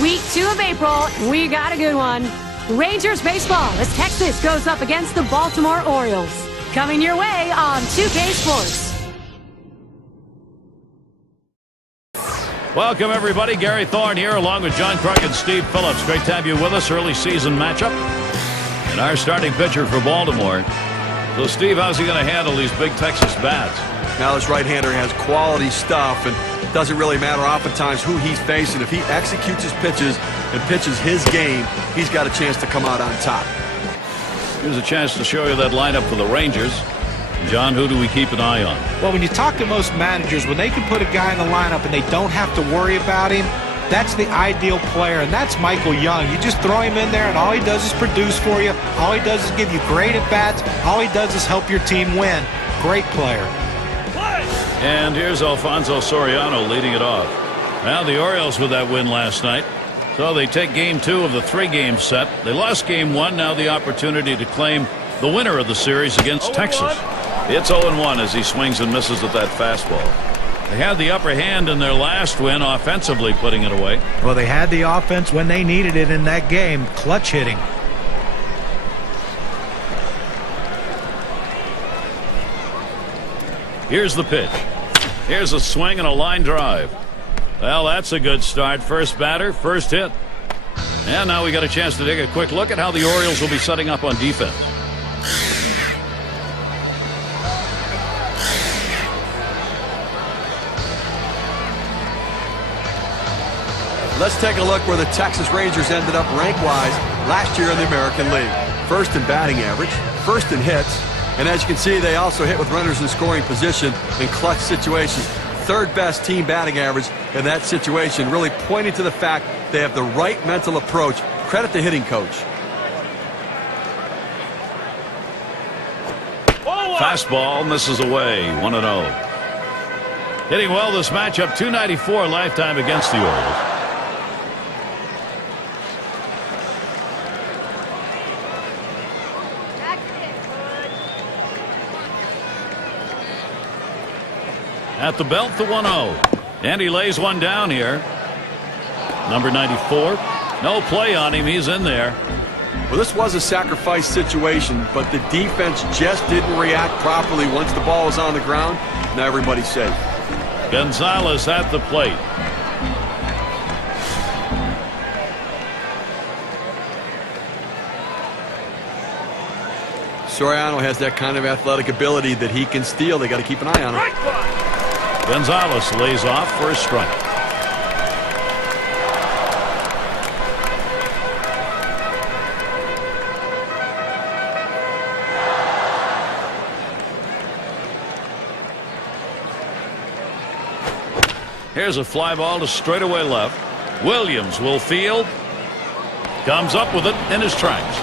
Week 2 of April, we got a good one. Rangers baseball as Texas goes up against the Baltimore Orioles. Coming your way on 2K Sports. Welcome, everybody. Gary Thorne here, along with John Kruk and Steve Phillips. Great to have you with us. Early season matchup. And our starting pitcher for Baltimore. So, Steve, how's he going to handle these big Texas bats? Now, this right-hander has quality stuff, and it doesn't really matter oftentimes who he's facing. If he executes his pitches and pitches his game, he's got a chance to come out on top. Here's a chance to show you that lineup for the Rangers. John, who do we keep an eye on? Well, when you talk to most managers, when they can put a guy in the lineup and they don't have to worry about him, that's the ideal player, and that's Michael Young. You just throw him in there, and all he does is produce for you. All he does is give you great at-bats. All he does is help your team win. Great player. And here's Alfonso Soriano leading it off. Now the Orioles with that win last night. So they take game 2 of the 3-game set. They lost game 1. Now the opportunity to claim the winner of the series against Texas. It's 0-1 as he swings and misses at that fastball. They had the upper hand in their last win, offensively putting it away. Well, they had the offense when they needed it in that game. Clutch hitting. Here's the pitch. Here's a swing and a line drive. Well, that's a good start. First batter, first hit. And now we got a chance to take a quick look at how the Orioles will be setting up on defense. Let's take a look where the Texas Rangers ended up rank-wise last year in the American League. First in batting average, first in hits, and as you can see, they also hit with runners in scoring position in clutch situations. Third best team batting average in that situation, really pointing to the fact they have the right mental approach. Credit the hitting coach. Fastball misses away, 1-0. Hitting well this matchup, 294 lifetime against the Orioles. At the belt, the 1-0. And he lays one down here. Number 94. No play on him. He's in there. Well, this was a sacrifice situation, but the defense just didn't react properly once the ball was on the ground. Now everybody's safe. Gonzalez at the plate. Soriano has that kind of athletic ability that he can steal. They got to keep an eye on him. Gonzalez lays off for a strike. Here's a fly ball to straightaway left. Williams will field. Comes up with it in his tracks.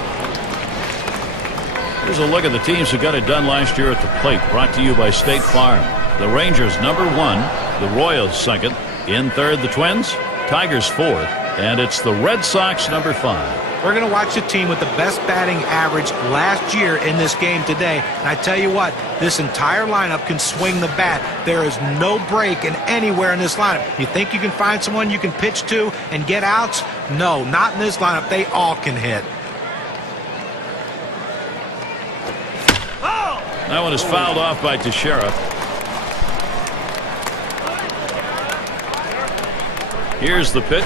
Here's a look at the teams who got it done last year at the plate. Brought to you by State Farm. The Rangers number 1, the Royals second, in third the Twins, Tigers fourth, and it's the Red Sox number 5. We're going to watch the team with the best batting average last year in this game today. And I tell you what, this entire lineup can swing the bat. There is no break in anywhere in this lineup. You think you can find someone you can pitch to and get outs? No, not in this lineup. They all can hit. That one is fouled off by Teixeira. Here's the pitch.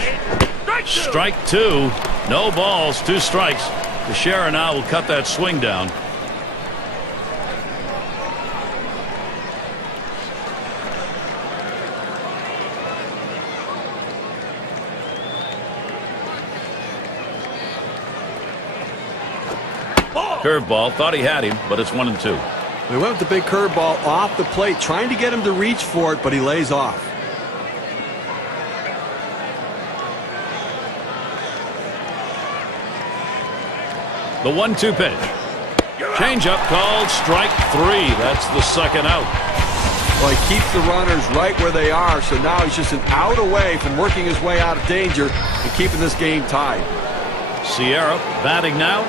Strike 2. No balls, 2 strikes. Teixeira now will cut that swing down. Curveball, thought he had him, but it's 1-2. They went with the big curveball off the plate, trying to get him to reach for it, but he lays off. The 1-2 pitch. Changeup called strike 3. That's the second out. Well, he keeps the runners right where they are, so now he's just an out away from working his way out of danger and keeping this game tied. Sierra batting now.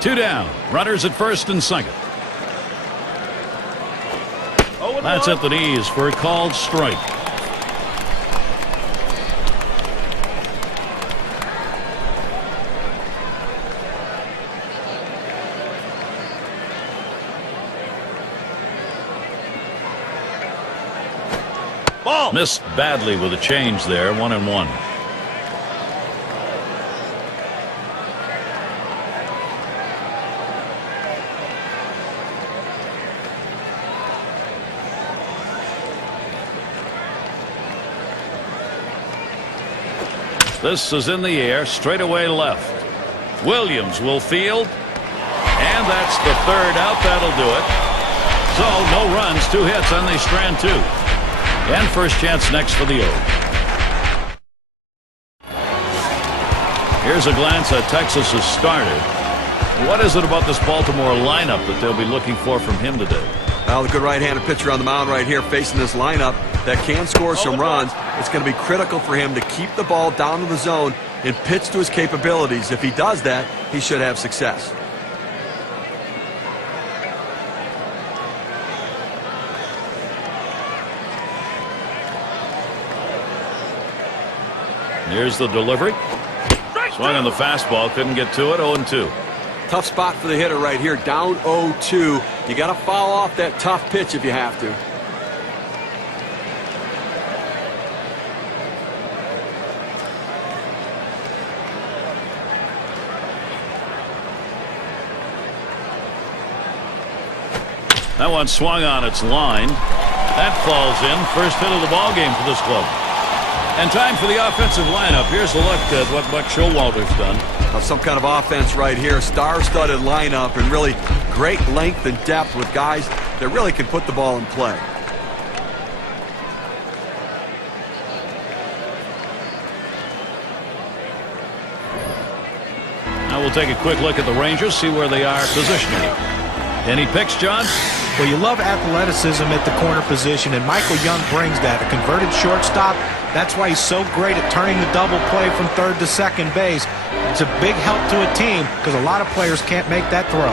Two down. Runners at first and second. That's at the knees for a called strike. Ball. Missed badly with a change there. 1-1. This is in the air, straight away left. Williams will field, and that's the third out. That'll do it. So no runs, 2 hits, and they strand 2. And first chance next for the O's. Here's a glance at Texas's starter. What is it about this Baltimore lineup that they'll be looking for from him today? Well, the good right-handed pitcher on the mound right here facing this lineup that can score some runs. It's going to be critical for him to keep the ball down to the zone and pitch to his capabilities. If he does that, he should have success. Here's the delivery. Swung on the fastball, couldn't get to it. 0-2. Tough spot for the hitter right here, down 0-2. You got to foul off that tough pitch if you have to. That one swung on its line. That falls in. First hit of the ball game for this club. And time for the offensive lineup. Here's a look at what Buck Showalter's done. Some kind of offense right here. Star-studded lineup and really great length and depth with guys that really can put the ball in play. Now we'll take a quick look at the Rangers, see where they are positionally. Any picks, John? Well, you love athleticism at the corner position, and Michael Young brings that. A converted shortstop. That's why he's so great at turning the double play from third to second base. It's a big help to a team because a lot of players can't make that throw.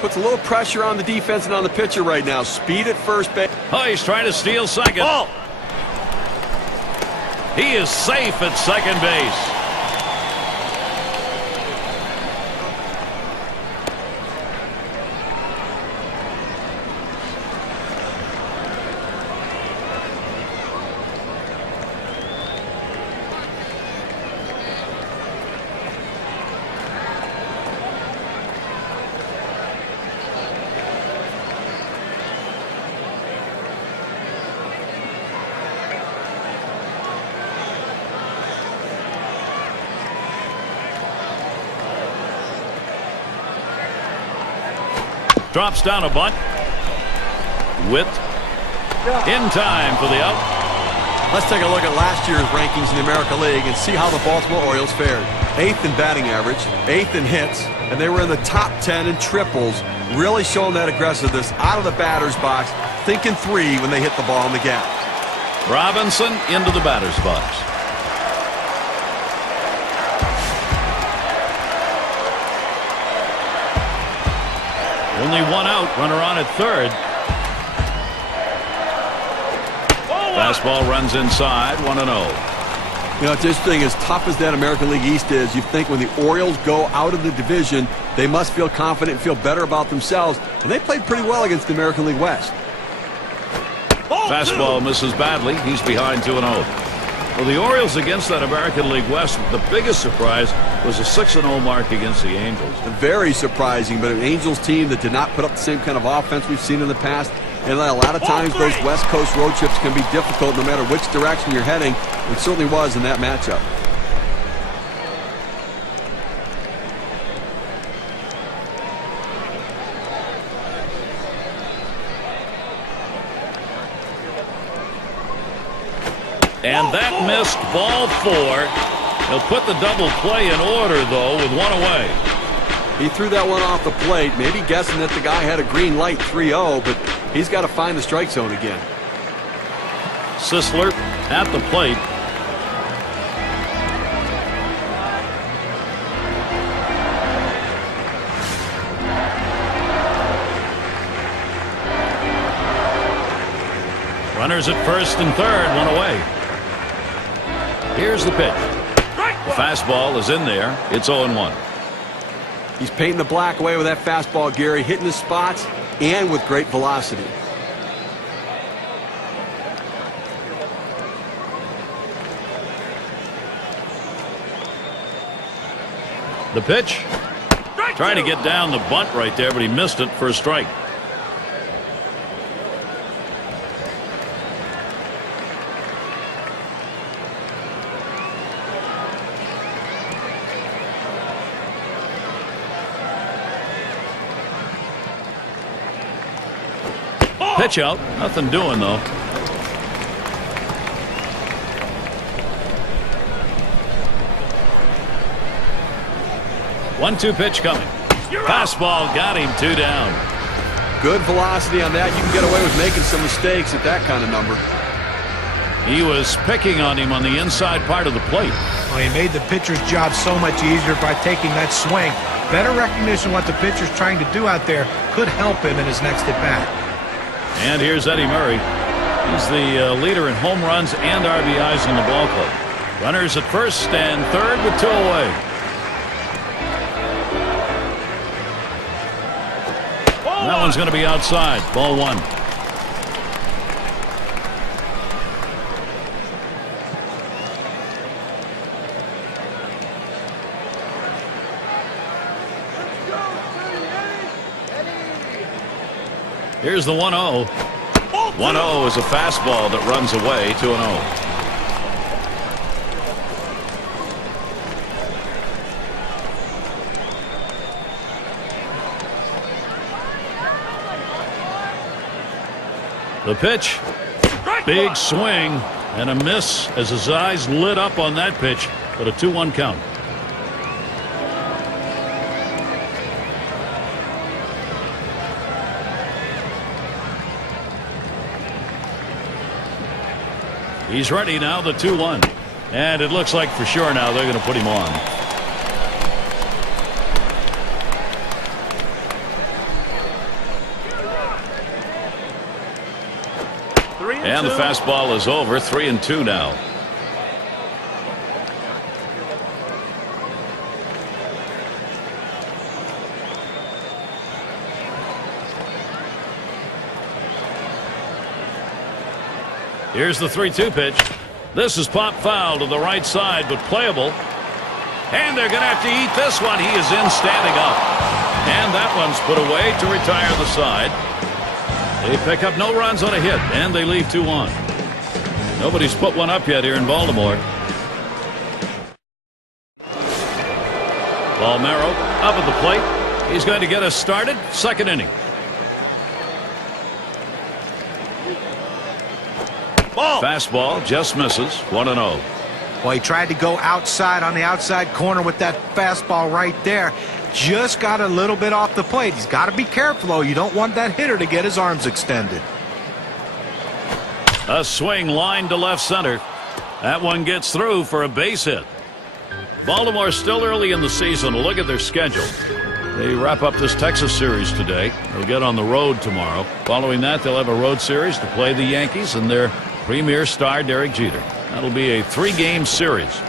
Puts a little pressure on the defense and on the pitcher right now. Speed at first base. Oh, he's trying to steal second. Ball. He is safe at second base. Drops down a bunt. Witt in time for the out. Let's take a look at last year's rankings in the American League and see how the Baltimore Orioles fared. 8th in batting average, 8th in hits, and they were in the top 10 in triples, really showing that aggressiveness out of the batter's box, thinking 3 when they hit the ball in the gap. Robinson into the batter's box. Only 1 out, runner on at third. Fastball runs inside, 1-0. You know, it's interesting, as tough as that American League East is, you think when the Orioles go out of the division, they must feel confident and feel better about themselves, and they played pretty well against the American League West. Fastball misses badly. He's behind 2-0. Well, the Orioles against that American League West, the biggest surprise was a 6-0 mark against the Angels. Very surprising, but an Angels team that did not put up the same kind of offense we've seen in the past. And a lot of times those West Coast road trips can be difficult no matter which direction you're heading. It certainly was in that matchup. And that missed, ball 4. He'll put the double play in order, though, with 1 away. He threw that one off the plate, maybe guessing that the guy had a green light 3-0, but he's got to find the strike zone again. Sisler at the plate. Runners at first and third, one away. Here's the pitch. The fastball is in there. It's 0-1. He's painting the black away with that fastball, Gary, hitting the spots and with great velocity. The pitch. Trying to get down the bunt right there, but he missed it for a strike. Pitch out. Nothing doing, though. One-two pitch coming. Fastball got him, 2 down. Good velocity on that. You can get away with making some mistakes at that kind of number. He was picking on him on the inside part of the plate. Well, he made the pitcher's job so much easier by taking that swing. Better recognition of what the pitcher's trying to do out there could help him in his next at-bat. And here's Eddie Murray. He's the leader in home runs and RBIs in the ball club. Runners at first and third with 2 away. That one's going to be outside. Ball 1. Here's the 1-0. 1-0 is a fastball that runs away. 2-0. The pitch. Big swing and a miss as his eyes lit up on that pitch, but a 2-1 count. He's ready now, the 2-1. And it looks like for sure now they're going to put him on. And the fastball is over. 3-2 now. Here's the 3-2 pitch. This is pop foul to the right side, but playable. And they're going to have to eat this one. He is in standing up. And that one's put away to retire the side. They pick up no runs on a hit, and they leave 2 on. Nobody's put one up yet here in Baltimore. Palmeiro up at the plate. He's going to get us started. Second inning. Fastball just misses. 1-0. Well, he tried to go outside on the outside corner with that fastball right there. Just got a little bit off the plate. He's got to be careful, though. You don't want that hitter to get his arms extended. A swing line to left center. That one gets through for a base hit. Baltimore still early in the season. Look at their schedule. They wrap up this Texas series today. They'll get on the road tomorrow. Following that, they'll have a road series to play the Yankees and their premier star, Derek Jeter. That'll be a 3-game series.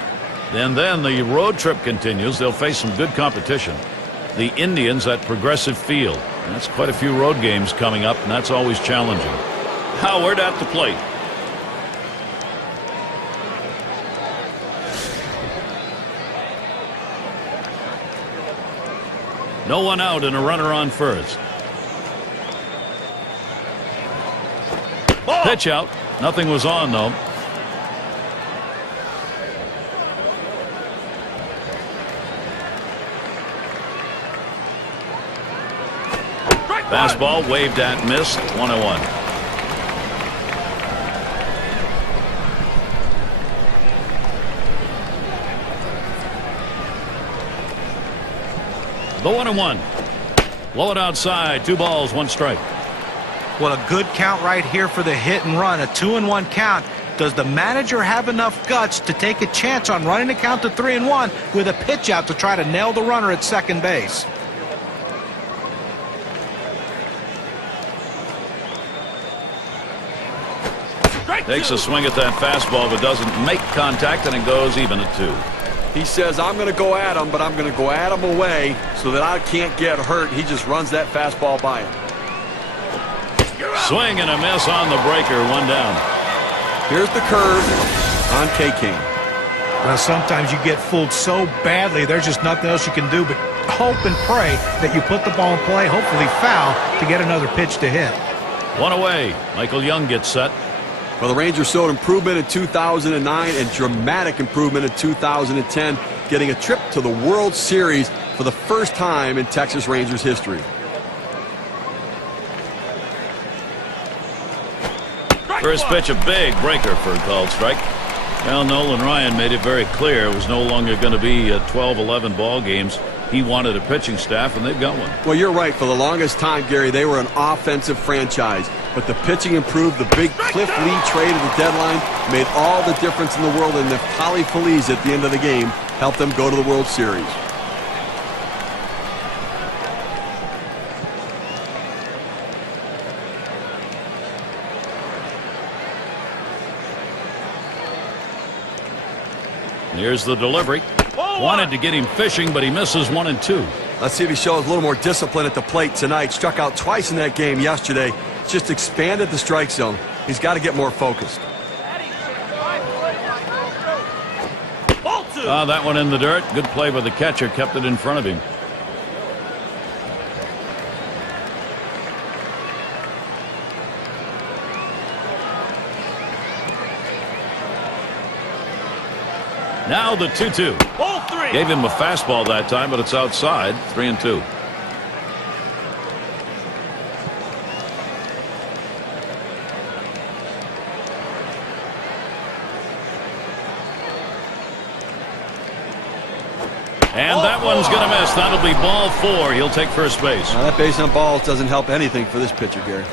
And then the road trip continues. They'll face some good competition. The Indians at Progressive Field. That's quite a few road games coming up, and that's always challenging. Howard at the plate. No one out and a runner on first. Pitch out. Nothing was on, though. Fastball waved at, missed. 1-1. The 1-1. Blow it outside. 2 balls, 1 strike. Well, a good count right here for the hit and run. A 2-1 count. Does the manager have enough guts to take a chance on running the count to 3-1 with a pitch out to try to nail the runner at second base? Takes a swing at that fastball but doesn't make contact, and it goes even at 2. He says, I'm going to go at him, but I'm going to go at him away so that I can't get hurt. He just runs that fastball by him. Swing and a miss on the breaker, 1 down. Here's the curve on K-Kane. Well, sometimes you get fooled so badly, there's just nothing else you can do but hope and pray that you put the ball in play, hopefully foul, to get another pitch to hit. 1 away. Michael Young gets set. Well, the Rangers showed improvement in 2009 and dramatic improvement in 2010, getting a trip to the World Series for the first time in Texas Rangers history. First pitch, a big breaker for a called strike. Well, Nolan Ryan made it very clear it was no longer going to be 12-11 ball games. He wanted a pitching staff, and they've got one. Well, you're right. For the longest time, Gary, they were an offensive franchise. But the pitching improved. The big Cliff Lee trade at the deadline made all the difference in the world. And Neftali Feliz at the end of the game helped them go to the World Series. Here's the delivery. Wanted to get him fishing, but he misses 1 and 2. Let's see if he shows a little more discipline at the plate tonight. Struck out twice in that game yesterday. Just expanded the strike zone. He's got to get more focused. That one in the dirt. Good play by the catcher. Kept it in front of him. Now the 2-2. Gave him a fastball that time, but it's outside. 3 and 2. And that one's going to miss. That'll be ball 4. He'll take first base. Now, that base on balls doesn't help anything for this pitcher, Gary.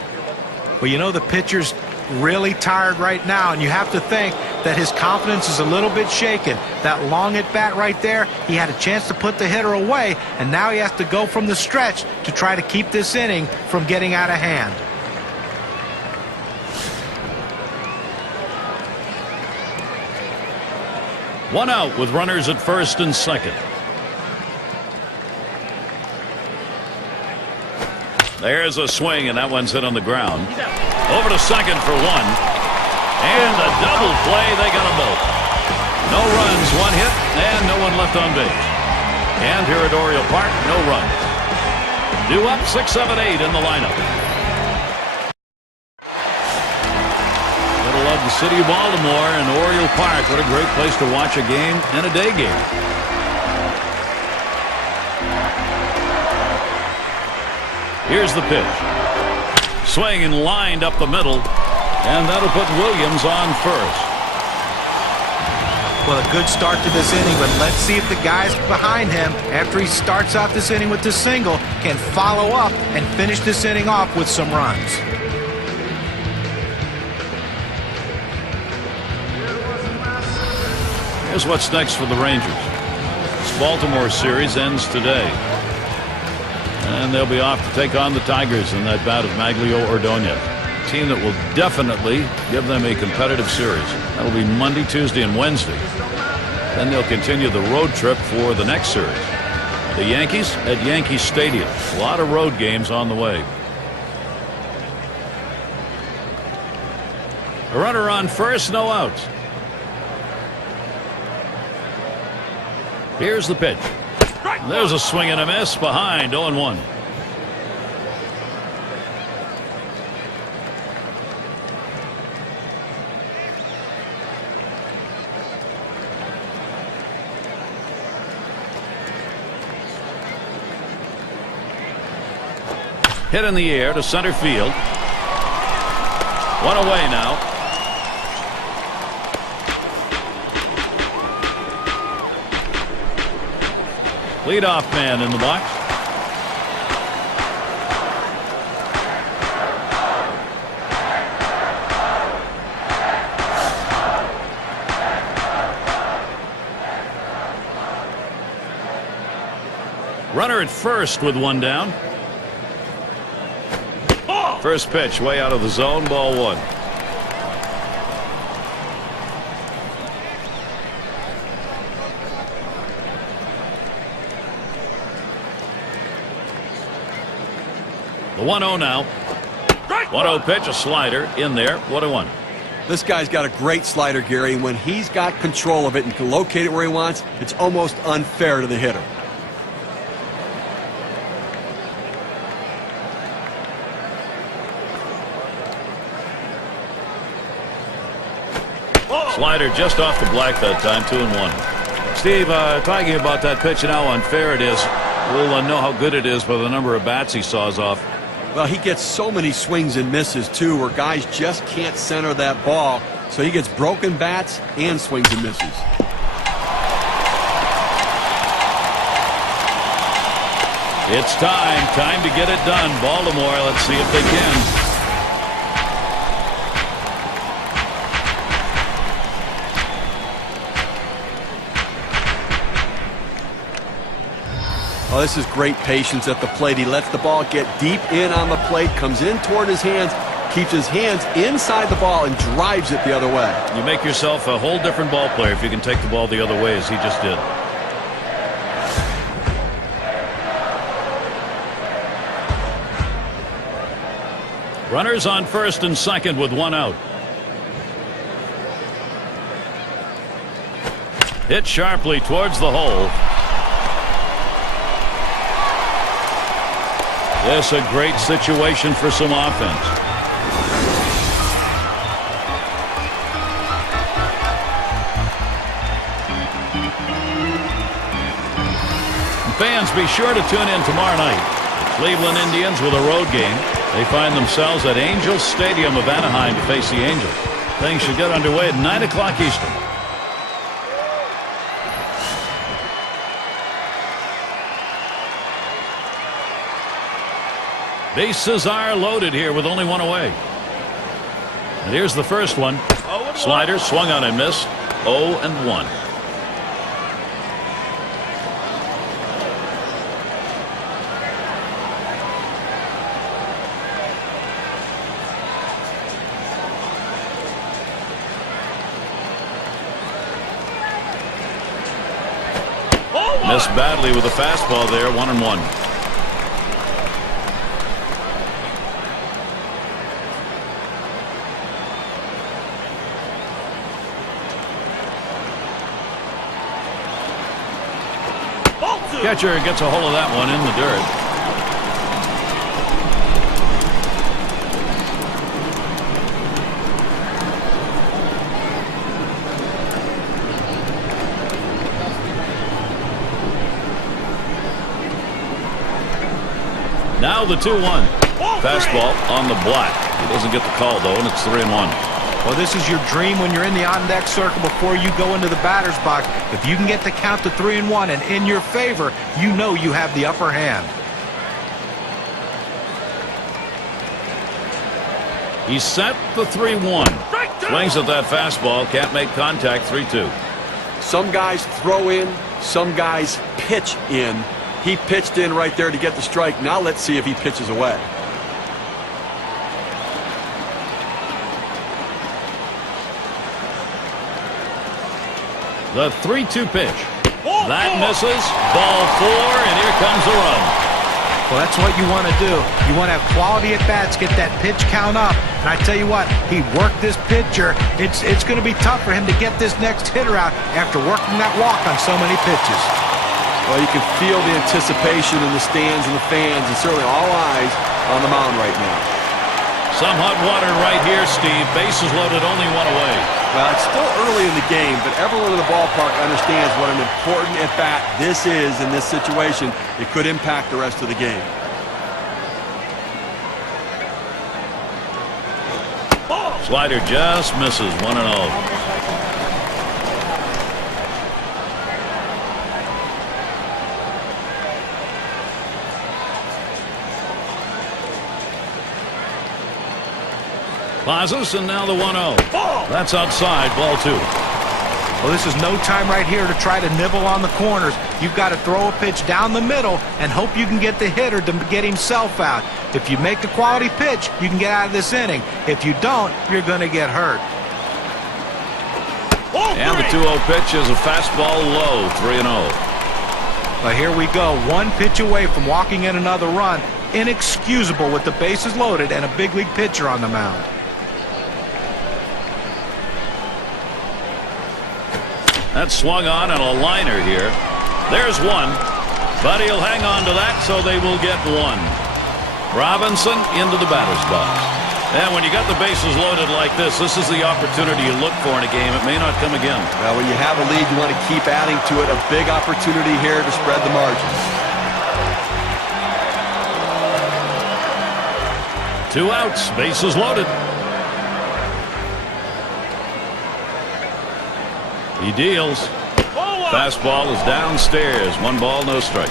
Well, you know, the pitcher's really tired right now, and you have to think that his confidence is a little bit shaken. That long at bat right there, he had a chance to put the hitter away, and now he has to go from the stretch to try to keep this inning from getting out of hand. One out with runners at first and second. There's a swing, and that one's hit on the ground. Over to second for 1. And a double play. They got them both. No runs, 1 hit, and no one left on base. And here at Oriole Park, no runs. Due up 6, 7, 8 in the lineup. Gotta love the city of Baltimore and Oriole Park. What a great place to watch a game and a day game. Here's the pitch. Swing and lined up the middle, and that'll put Williams on first. Well, a good start to this inning, but let's see if the guys behind him, after he starts out this inning with the single, can follow up and finish this inning off with some runs. Here's what's next for the Rangers. This Baltimore series ends today. And they'll be off to take on the Tigers in that bout of Maglio Ordonez. A team that will definitely give them a competitive series. That'll be Monday, Tuesday, and Wednesday. Then they'll continue the road trip for the next series. The Yankees at Yankee Stadium. A lot of road games on the way. A runner on first, no outs. Here's the pitch. There's a swing and a miss behind 0-1. Hit in the air to center field. 1 away now. Leadoff man in the box. Runner at first with 1 down. First pitch way out of the zone, ball 1. The 1-0 now. 1-0 pitch, a slider in there. 1-1. This guy's got a great slider, Gary. When he's got control of it and can locate it where he wants, it's almost unfair to the hitter. Slider just off the black that time. 2-1. Steve, talking about that pitch and how unfair it is, we'll know how good it is by the number of bats he saws off. Well, he gets so many swings and misses, too, where guys just can't center that ball. So he gets broken bats and swings and misses. It's time to get it done. Baltimore, let's see if they can. Oh, this is great patience at the plate. He lets the ball get deep in on the plate, comes in toward his hands, keeps his hands inside the ball, and drives it the other way. You make yourself a whole different ball player if you can take the ball the other way as he just did. Runners on first and second with 1 out. Hit sharply towards the hole. This a great situation for some offense. Fans, be sure to tune in tomorrow night. The Cleveland Indians with a road game. They find themselves at Angels Stadium of Anaheim to face the Angels. Things should get underway at 9 o'clock Eastern. Bases are loaded here with only 1 away. And here's the first one. Slider swung on and missed. 0-1. Missed badly with a fastball there. 1-1. Catcher gets a hold of that one in the dirt. Now the 2-1. Fastball on the black. He doesn't get the call, though, and it's 3-1. Well, this is your dream when you're in the on-deck circle before you go into the batter's box. If you can get the count to 3-1 and in your favor, you know you have the upper hand. He's set the 3-1. Swings at that fastball. Can't make contact. 3-2. Some guys throw in, some guys pitch in. He pitched in right there to get the strike. Now let's see if he pitches away. The 3-2 pitch. That misses. Ball 4, and here comes the run. Well, that's what you want to do. You want to have quality at-bats, get that pitch count up. And I tell you what, he worked this pitcher. It's going to be tough for him to get this next hitter out after working that walk on so many pitches. Well, you can feel the anticipation in the stands and the fans, and certainly all eyes on the mound right now. Some hot water right here, Steve. Bases loaded, only 1 away. Well, it's still early in the game, but everyone in the ballpark understands what an important at-bat this is in this situation. It could impact the rest of the game. Slider just misses. 1-0. Pauses, and now the 1-0. That's outside. Ball 2. Well, this is no time right here to try to nibble on the corners. You've got to throw a pitch down the middle and hope you can get the hitter to get himself out. If you make a quality pitch, you can get out of this inning. If you don't, you're going to get hurt. And the 2-0 pitch is a fastball low. 3-0. But here we go. 1 pitch away from walking in another run. inexcusable with the bases loaded and a big league pitcher on the mound. That's swung on and a liner here. There's one, but he'll hang on to that, so they will get one. Robinson into the batter's box. And when you got the bases loaded like this is the opportunity you look for in a game. It may not come again. Well, when you have a lead, you want to keep adding to it. A big opportunity here to spread the margins. 2 outs, bases loaded. He deals. Fastball is downstairs. 1 ball, no strikes.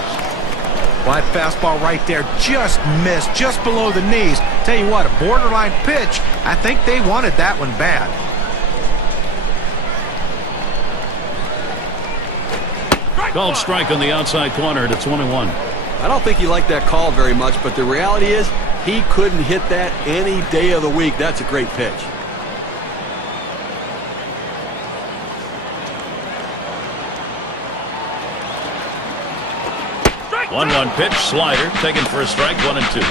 Well, that fastball right there just missed, just below the knees. Tell you what, a borderline pitch. I think they wanted that one bad. Called strike on the outside corner. It's 1-1. I don't think he liked that call very much, but the reality is he couldn't hit that any day of the week. That's a great pitch. One pitch, slider, taken for a strike, 1-2.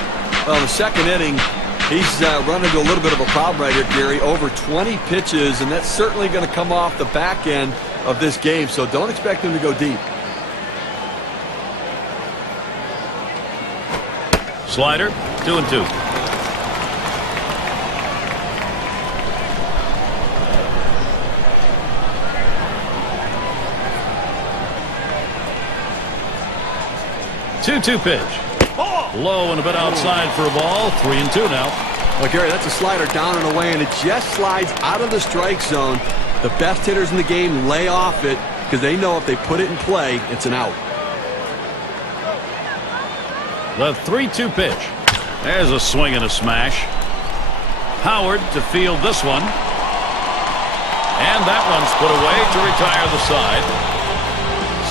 Well, the second inning, he's run into a little bit of a problem right here, Gary. Over 20 pitches, and that's certainly going to come off the back end of this game, so don't expect him to go deep. Slider, 2-2. Two pitch. Low and a bit outside for a ball. 3-2 now. Well, Gary, that's a slider down and away, and it just slides out of the strike zone. The best hitters in the game lay off it because they know if they put it in play, it's an out. The 3-2 pitch. There's a swing and a smash. Howard to field this one. And that one's put away to retire the side.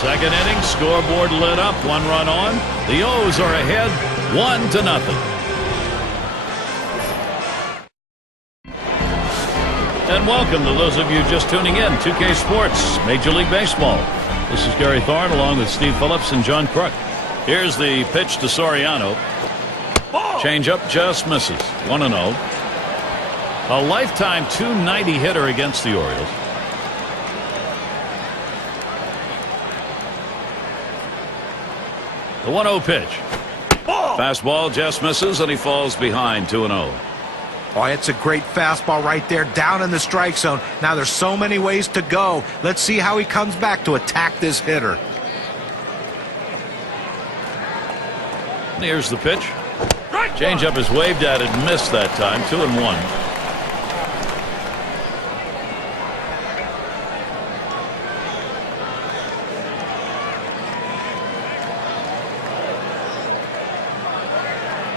Second inning, scoreboard lit up, 1 run on. The O's are ahead, 1-0. And welcome to those of you just tuning in. 2K Sports, Major League Baseball. This is Gary Thorne along with Steve Phillips and John Crook. Here's the pitch to Soriano. Changeup just misses, 1-0. A lifetime .290 hitter against the Orioles. The 1-0 pitch. Fastball just misses, and he falls behind, 2-0. Oh, it's a great fastball right there, down in the strike zone. Now there's so many ways to go. Let's see how he comes back to attack this hitter. Here's the pitch. Changeup is waved at and missed that time, 2-1.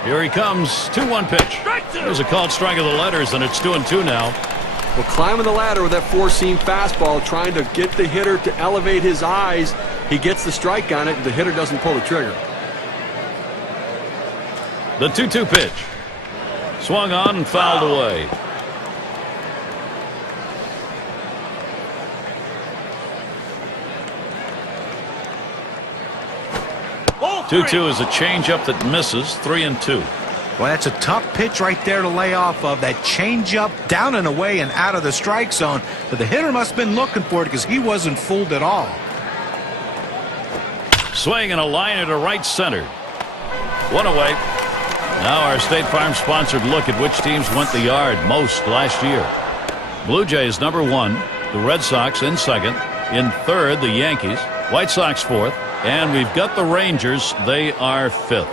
Here he comes. 2-1 pitch. There's a called strike of the letters, and it's 2-2 now. Well, climbing the ladder with that 4-seam fastball, trying to get the hitter to elevate his eyes. He gets the strike on it, and the hitter doesn't pull the trigger. The 2-2 pitch. Swung on and fouled away. Oh, 2-2 is a changeup that misses, 3-2. Well, that's a tough pitch right there to lay off of. That changeup down and away and out of the strike zone. But the hitter must have been looking for it because he wasn't fooled at all. Swing and a liner to right center. 1 away. Now our State Farm sponsored look at which teams went the yard most last year. Blue Jays #1, the Red Sox in second, in third the Yankees, White Sox fourth, and we've got the Rangers. They are fifth.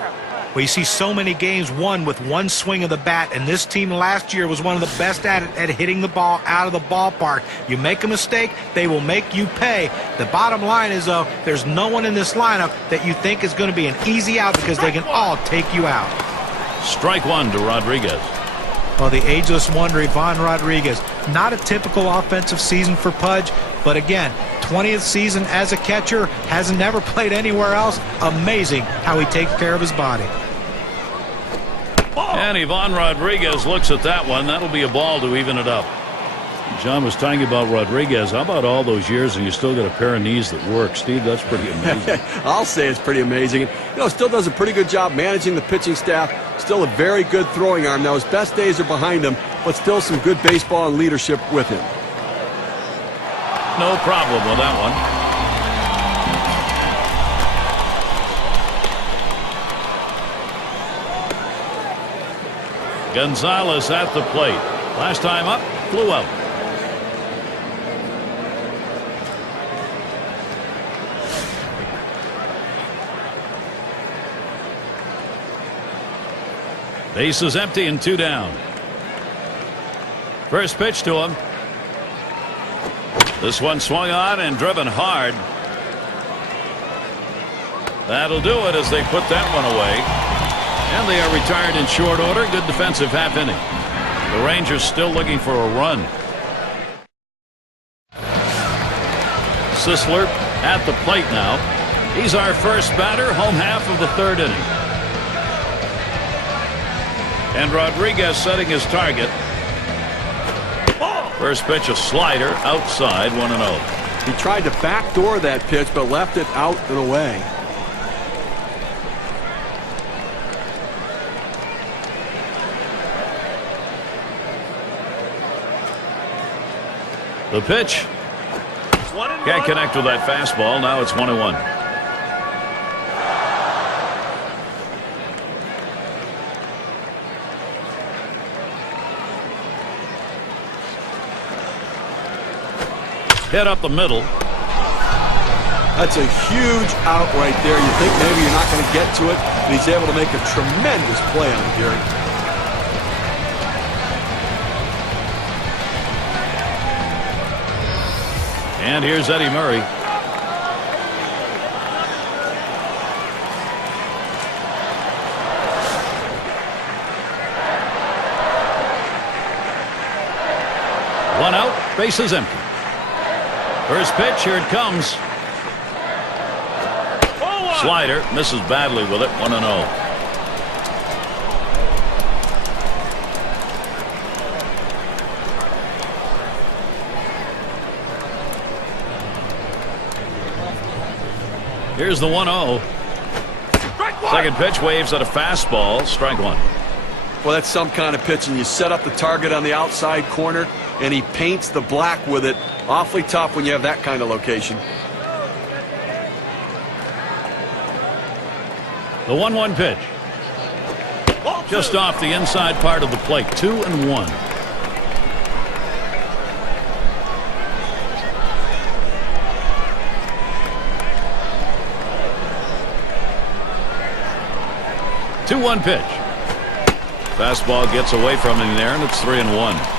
Well, you see so many games won with one swing of the bat, and this team last year was one of the best at it, at hitting the ball out of the ballpark. You make a mistake, they will make you pay. The bottom line is, though, there's no one in this lineup that you think is going to be an easy out because they can all take you out. Strike one to Rodriguez. Well, the ageless wonder, Ivan Rodriguez. Not a typical offensive season for Pudge, but again, 20th season as a catcher, hasn't never played anywhere else. Amazing how he takes care of his body. And Ivan Rodriguez looks at that one. That'll be a ball to even it up. John was talking about Rodriguez. How about all those years and you still got a pair of knees that work? Steve, that's pretty amazing. I'll say it's pretty amazing. Still does a pretty good job managing the pitching staff. Still a very good throwing arm. Now, his best days are behind him, but still some good baseball and leadership with him. No problem with that one. Gonzalez at the plate. Last time up, flew out. Base is empty and 2 down. First pitch to him. This one swung on and driven hard. That'll do it as they put that one away. And they are retired in short order. Good defensive half inning. The Rangers still looking for a run. Sisler at the plate now. He's our first batter, home half of the 3rd inning. And Rodriguez setting his target. First pitch, a slider outside, 1-0. He tried to backdoor that pitch, but left it out and away. The pitch. Can't connect with that fastball. Now it's 1-1. Hit up the middle. That's a huge out right there. You think maybe you're not going to get to it, and he's able to make a tremendous play on it, Gary. And here's Eddie Murray. One out, bases empty. First pitch, here it comes. Slider misses badly with it, 1-0. Here's the 1-0. Second pitch, waves at a fastball, strike one. Well, that's some kind of pitching. You set up the target on the outside corner, and he paints the black with it. Awfully tough when you have that kind of location. The 1-1 pitch. Just off the inside part of the plate. 2-1. Two-one pitch. Fastball gets away from him there, and it's 3-1.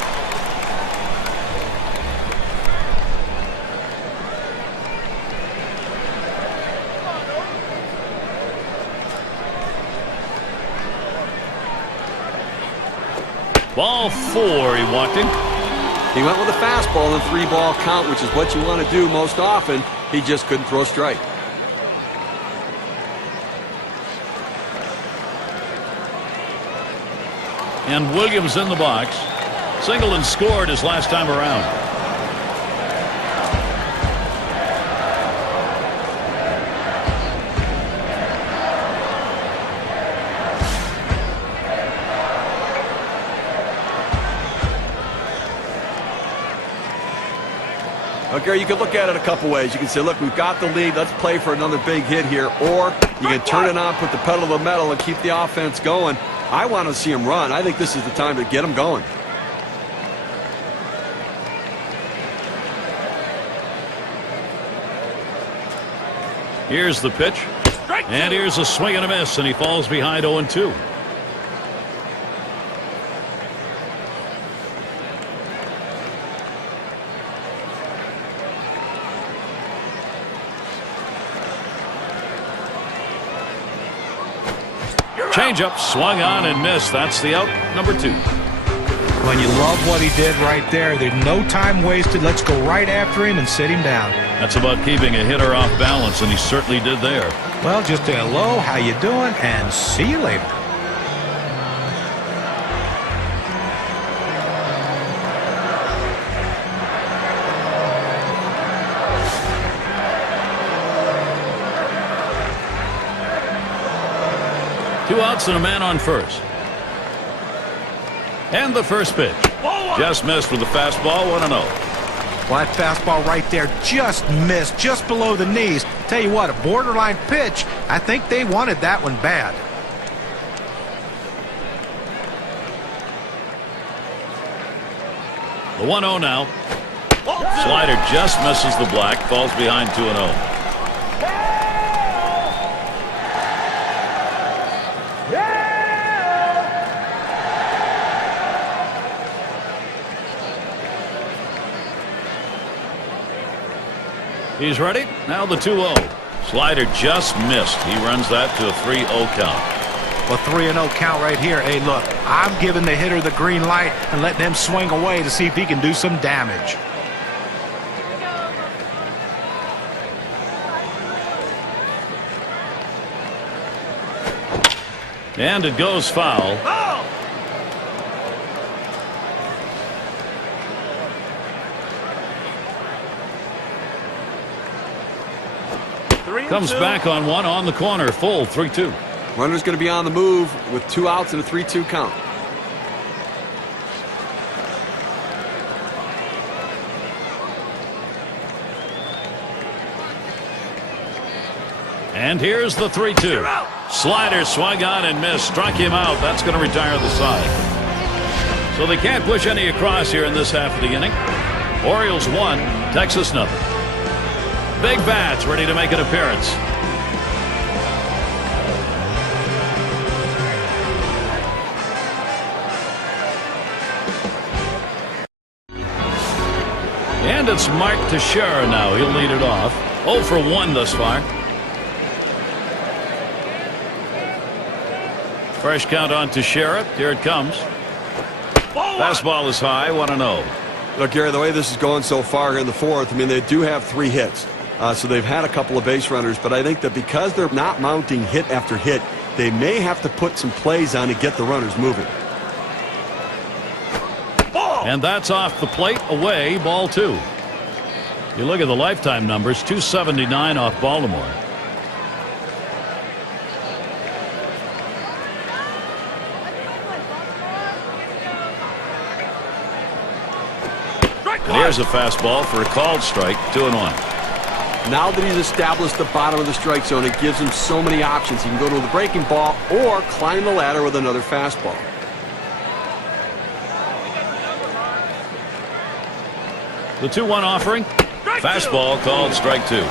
Ball 4, he walked him. He went with a fastball in a 3-ball count, which is what you want to do most often. He just couldn't throw a strike. And Williams in the box. Singled and scored his last time around. Okay, you can look at it a couple ways. You can say, look, we've got the lead. Let's play for another big hit here. Or you can turn it on, put the pedal to the metal, and keep the offense going. I want to see him run. I think this is the time to get him going. Here's the pitch. And here's a swing and a miss, and he falls behind 0-2. Changeup swung on and missed. That's the out, number 2. When you love what he did right there, there's no time wasted. Let's go right after him and sit him down. That's about keeping a hitter off balance, and he certainly did there. Well, just a hello, how you doing, and see you later. 2 outs and a man on first. And the first pitch. Just missed with the fastball, 1-0. Well, that fastball right there just missed, just below the knees. Tell you what, a borderline pitch. I think they wanted that one bad. The 1-0 now. Slider just misses the black, falls behind 2-0. He's ready. Now the 2-0. Slider just missed. He runs that to a 3-0 count. Well, 3-0 count right here. Hey, look, I'm giving the hitter the green light and letting him swing away to see if he can do some damage. And it goes foul. Comes back on one on the corner. Full 3-2. Runner's going to be on the move with 2 outs and a 3-2 count. And here's the 3-2. Slider swung on and missed. Struck him out. That's going to retire the side. So they can't push any across here in this half of the inning. Orioles 1, Texas 0. Big bats ready to make an appearance. And it's Mark Teixeira now. He'll lead it off. 0 for 1 thus far. Fresh count on Teixeira. Here it comes. Fastball is high. 1-0. Look, Gary, the way this is going so far here in the fourth, I mean, they do have 3 hits. So they've had a couple of base runners, but I think that because they're not mounting hit after hit, they may have to put some plays on to get the runners moving. And that's off the plate, away, ball 2. You look at the lifetime numbers, 279 off Baltimore. And here's a fastball for a called strike, 2-1. Now that he's established the bottom of the strike zone, it gives him so many options. He can go to the breaking ball or climb the ladder with another fastball. The 2-1 offering. Fastball called strike 2.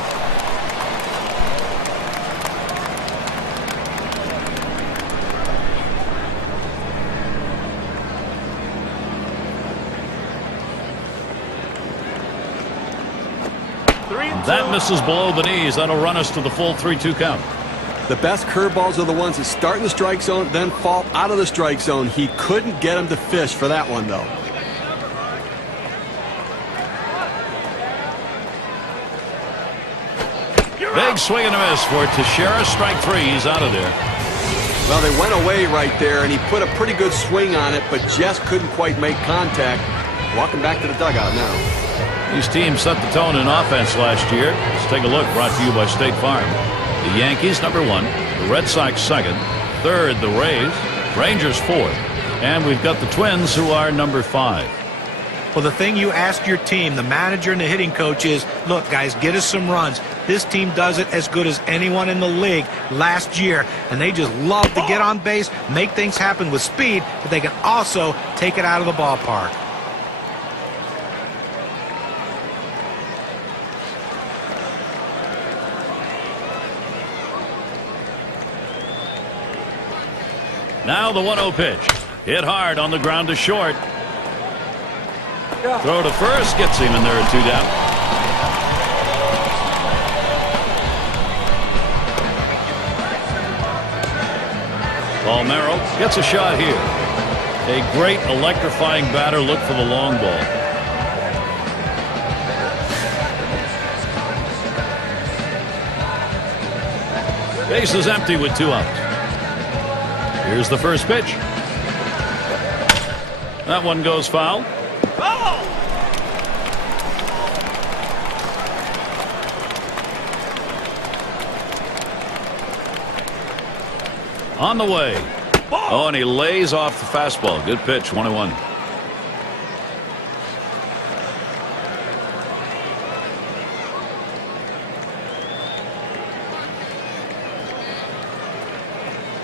That misses below the knees. That'll run us to the full 3-2 count. The best curveballs are the ones that start in the strike zone, then fall out of the strike zone. He couldn't get him to fish for that one, though. Big swing and a miss for Teixeira. Strike 3. He's out of there. Well, they went away right there, and he put a pretty good swing on it, but just couldn't quite make contact. Walking back to the dugout now. These teams set the tone in offense last year. Let's take a look. Brought to you by State Farm. The Yankees, number 1. The Red Sox, 2nd. 3rd, the Rays. Rangers, 4th. And we've got the Twins, who are number 5. Well, the thing you ask your team, the manager and the hitting coach, is, look, guys, get us some runs. This team does it as good as anyone in the league last year, and they just love to get on base, make things happen with speed, but they can also take it out of the ballpark. Now the 1-0 pitch. Hit hard on the ground to short. Throw to first gets him, and there are 2 down. Palmeiro gets a shot here. A great electrifying batter. Look for the long ball. Base is empty with 2 outs. Here's the first pitch. That one goes foul. On the way. Oh, and he lays off the fastball. Good pitch, 1-1.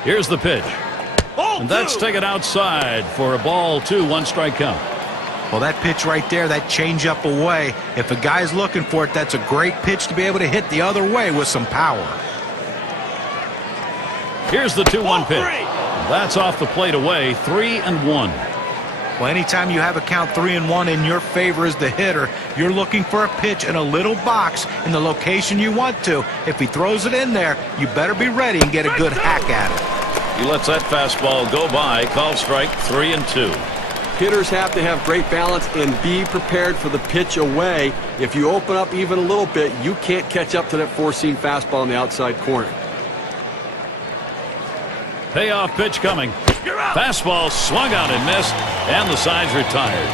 Here's the pitch. And that's taken outside for a ball 2, 1 strike count. Well, that pitch right there, that changeup away, if a guy's looking for it, that's a great pitch to be able to hit the other way with some power. Here's the 2-1 pitch. That's off the plate away, 3-1. Well, anytime you have a count 3-1 in your favor as the hitter, you're looking for a pitch in a little box in the location you want to. If he throws it in there, you better be ready and get a good hack at it. He lets that fastball go by. Called strike, 3-2. Hitters have to have great balance and be prepared for the pitch away. If you open up even a little bit, you can't catch up to that four-seam fastball in the outside corner. Payoff pitch coming. Fastball swung out and missed, and the side's retired.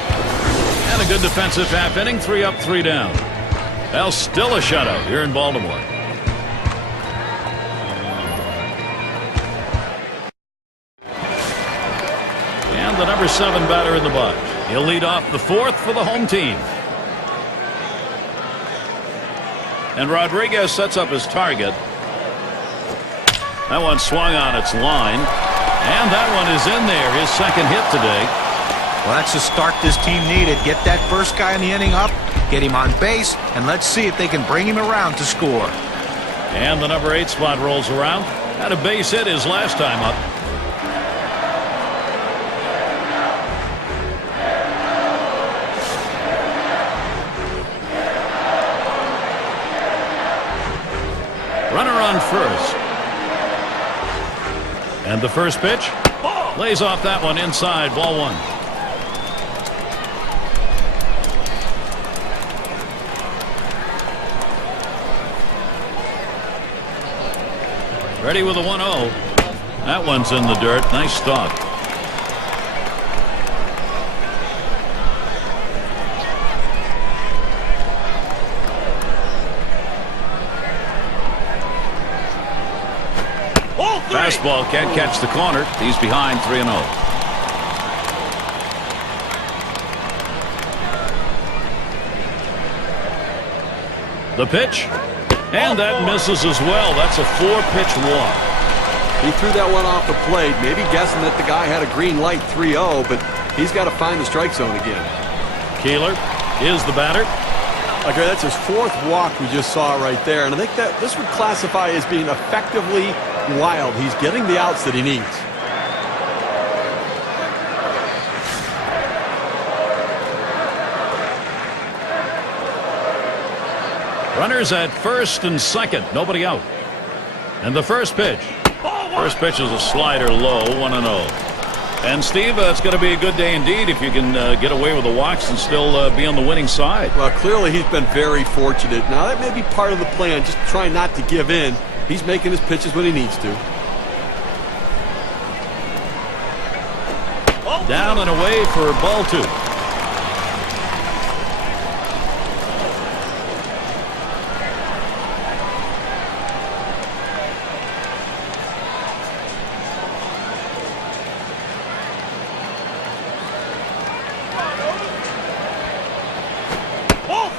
And a good defensive half inning, 3 up, 3 down. Well, still a shutout here in Baltimore. And the number 7 batter in the box. He'll lead off the 4th for the home team. And Rodriguez sets up his target. That one swung on its line. And that one is in there, his second hit today. Well, that's the start this team needed. Get that first guy in the inning up, get him on base, and let's see if they can bring him around to score. And the number 8 spot rolls around. Had a base hit his last time up. Runner on first. And the first pitch lays off that one inside, ball 1. Ready with a 1-0. That one's in the dirt. Nice stalk. Fastball can't catch the corner. He's behind 3-0. The pitch. And that misses as well. That's a 4-pitch walk. He threw that one off the plate, maybe guessing that the guy had a green light 3-0, but he's got to find the strike zone again. Keeler is the batter. Okay, that's his 4th walk we just saw right there, and I think that this would classify as being effectively wild. He's getting the outs that he needs. Runners at first and second, nobody out. And the first pitch. First pitch is a slider low, 1-0. And Steve, it's going to be a good day indeed if you can get away with the walks and still be on the winning side. Well, clearly he's been very fortunate. Now that may be part of the plan, just try not to give in. He's making his pitches when he needs to. Down and away for ball 2.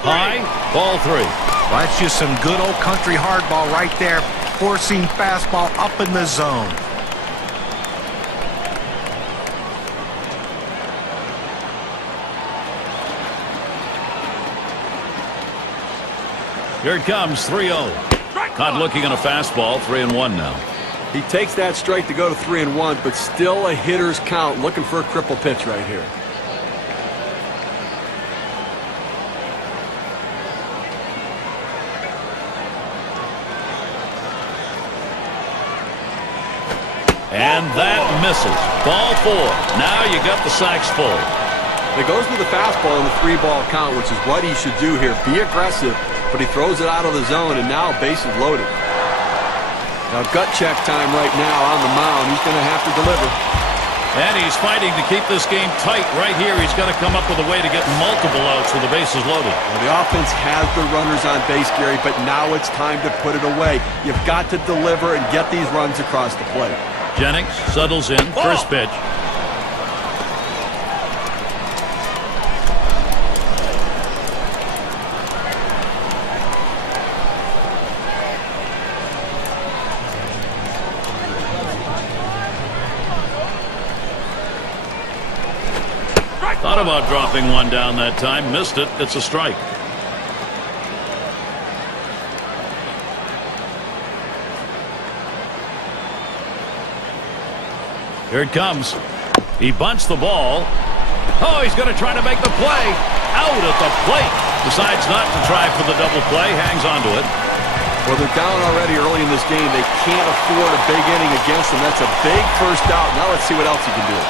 High, ball 3. Well, that's just some good old country hardball right there. Four-seam fastball up in the zone. Here it comes, 3-0. Not looking at a fastball, 3-1 now. He takes that strike to go to 3-1, but still a hitter's count, looking for a cripple pitch right here. And that misses. Ball 4. Now you got the sacks full. It goes with the fastball in the 3-ball count, which is what he should do here. Be aggressive, but he throws it out of the zone, and now bases loaded. Now gut check time right now on the mound. He's going to have to deliver. And he's fighting to keep this game tight right here. He's got to come up with a way to get multiple outs with the bases loaded. Well, the offense has the runners on base, Gary, but now it's time to put it away. You've got to deliver and get these runs across the plate. Jennings settles in. First pitch. Thought about dropping one down that time. Missed it. It's a strike. Here it comes. He bunts the ball. Oh, he's going to try to make the play. Out at the plate. Decides not to try for the double play. Hangs on to it. Well, they're down already early in this game. They can't afford a big inning against them. That's a big first out. Now let's see what else he can do.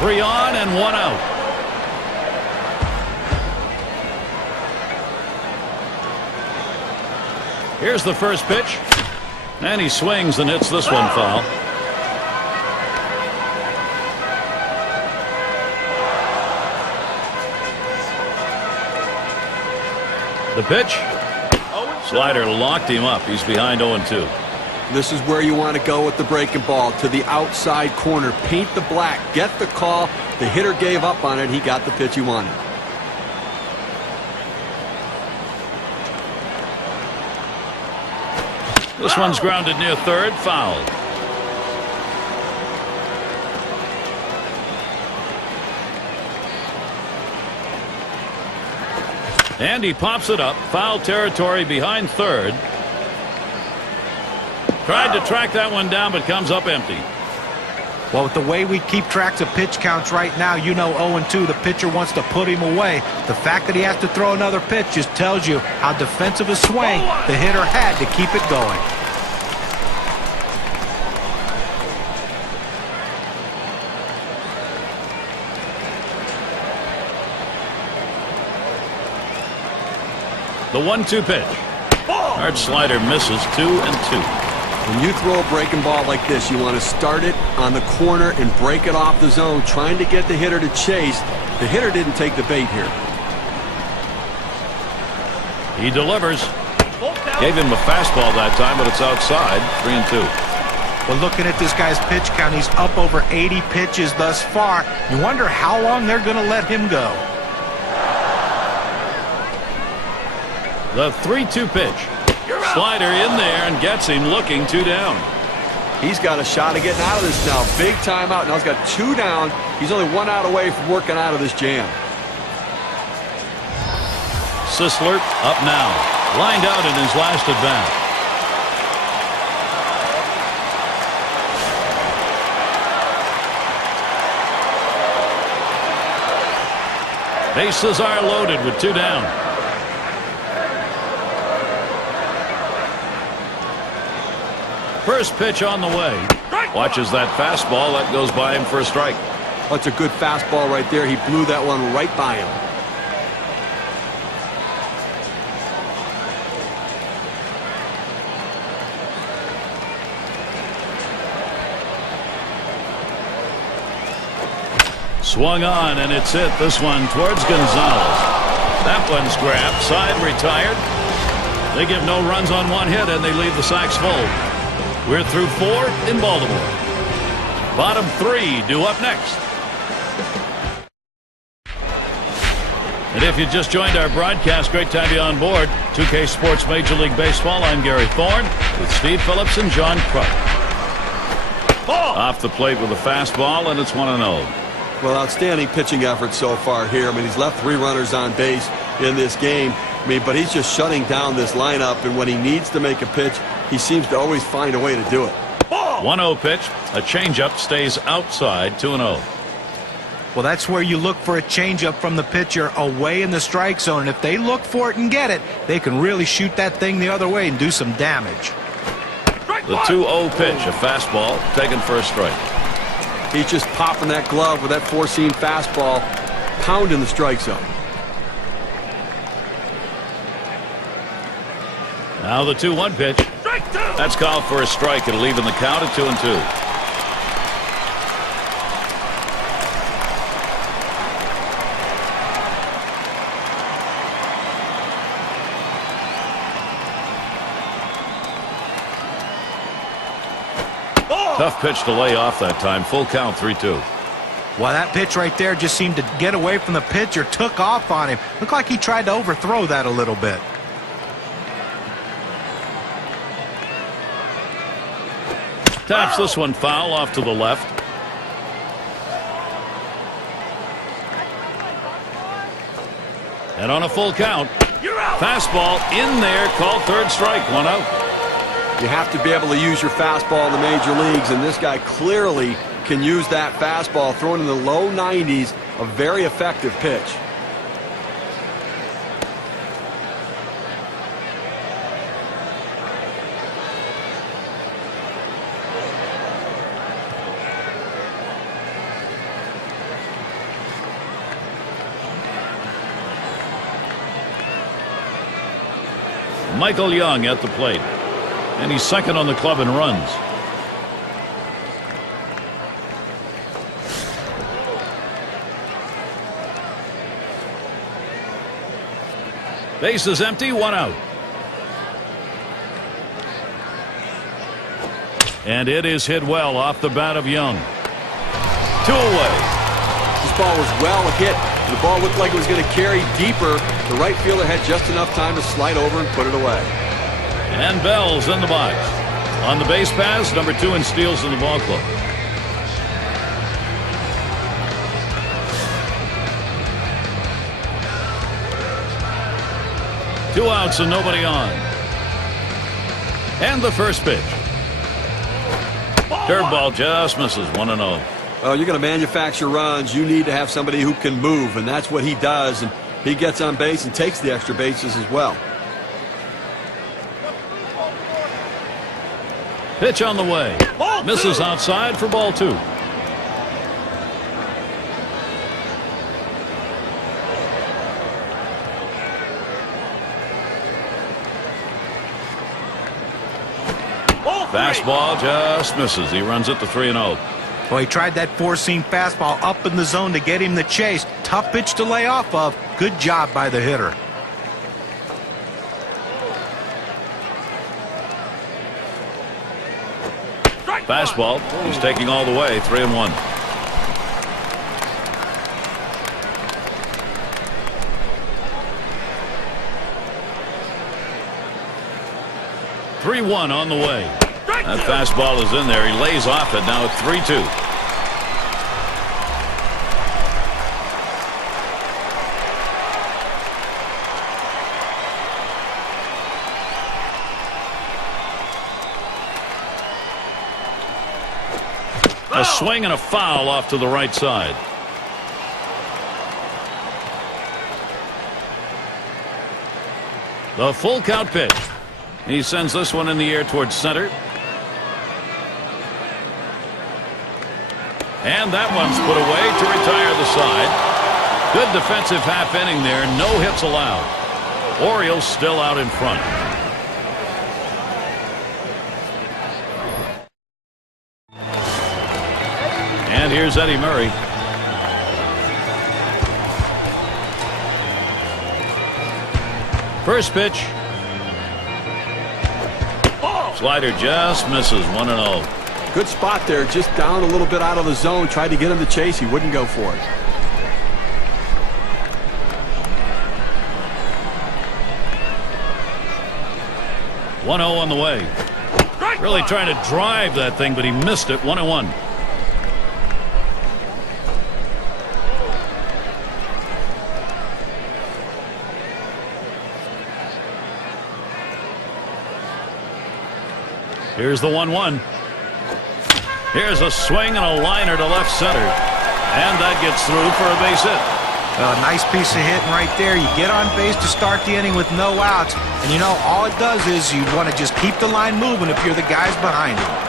3 on and 1 out. Here's the first pitch. And he swings and hits this one foul. The pitch. Slider locked him up. He's behind 0-2. This is where you want to go with the breaking ball, to the outside corner. Paint the black. Get the call. The hitter gave up on it. He got the pitch he wanted. This one's grounded near third. Foul. And he pops it up. Foul territory behind third. Tried to track that one down, but comes up empty. Well, with the way we keep tracks of pitch counts right now, you know 0-2, the pitcher wants to put him away. The fact that he has to throw another pitch just tells you how defensive a swing the hitter had to keep it going. The 1-2 pitch. Hard slider misses. 2-2. When you throw a breaking ball like this, you want to start it on the corner and break it off the zone, trying to get the hitter to chase. The hitter didn't take the bait here. He delivers. Gave him a fastball that time, but it's outside. 3-2. Well, looking at this guy's pitch count, he's up over 80 pitches thus far. You wonder how long they're going to let him go. The 3-2 pitch. Slider in there and gets him looking. 2 down. He's got a shot of getting out of this now. Big timeout. Now he's got 2 down. He's only 1 out away from working out of this jam. Sisler up now. Lined out in his last at bat. Bases are loaded with 2 down. First pitch on the way. Watches that fastball. That goes by him for a strike. That's a good fastball right there. He blew that one right by him. Swung on, and it's hit. This one towards Gonzalez. That one's grabbed. Side retired. They give no runs on 1 hit, and they leave the Sox full. We're through 4 in Baltimore. Bottom 3 due up next. And if you just joined our broadcast, great to have you on board. 2K Sports Major League Baseball. I'm Gary Thorne with Steve Phillips and John Kruk. Off the plate with a fastball, and it's 1-0. Well, outstanding pitching effort so far here. I mean, he's left 3 runners on base in this game. I mean, but he's just shutting down this lineup, and when he needs to make a pitch, he seems to always find a way to do it. 1-0 pitch. A changeup stays outside. 2-0. Well, that's where you look for a changeup from the pitcher away in the strike zone. And if they look for it and get it, they can really shoot that thing the other way and do some damage. The 2-0 pitch. A fastball taken for a strike. He's just popping that glove with that 4-seam fastball, pounding the strike zone. Now the 2-1 pitch. That's called for a strike. It'll even the count at 2-2. Tough pitch to lay off that time. Full count, 3-2. Well, that pitch right there just seemed to get away from the pitcher, took off on him. Looked like he tried to overthrow that a little bit. Taps this one foul off to the left. And on a full count, fastball in there, called third strike, 1 out. You have to be able to use your fastball in the major leagues, and this guy clearly can use that fastball, thrown in the low 90s, a very effective pitch. Michael Young at the plate, and he's second on the club in runs. Base is empty, 1 out. And it is hit well off the bat of Young. 2 away. This ball was well hit. The ball looked like it was going to carry deeper. The right fielder had just enough time to slide over and put it away. And Bell's in the box. On the base pass, number 2 in steals in the ball club. Two outs and nobody on. And the first pitch. Curveball just misses, 1-0. Well, you're going to manufacture runs. You need to have somebody who can move, and that's what he does. And he gets on base and takes the extra bases as well. Pitch on the way. Misses outside for ball 2. Fastball just misses. He runs it to 3-0. Well, he tried that four-seam fastball up in the zone to get him the chase. Tough pitch to lay off of. Good job by the hitter. Fastball. He's taking all the way. 3-1. (3-1) on the way. That fastball is in there. He lays off it. Now it's 3-2. A swing and a foul off to the right side. The full count pitch. He sends this one in the air towards center. And that one's put away to retire the side. Good defensive half inning there. No hits allowed. Orioles still out in front. And here's Eddie Murray. First pitch. Slider just misses. 1-0. Good spot there, just down a little bit out of the zone. Tried to get him to chase. He wouldn't go for it. On the way. Really trying to drive that thing, but he missed it. 1-1. Here's the 1-1. Here's a swing and a liner to left center. And that gets through for a base hit. Well, a nice piece of hitting right there. You get on base to start the inning with no outs. And, you know, all it does is you want to just keep the line moving if you're the guys behind him.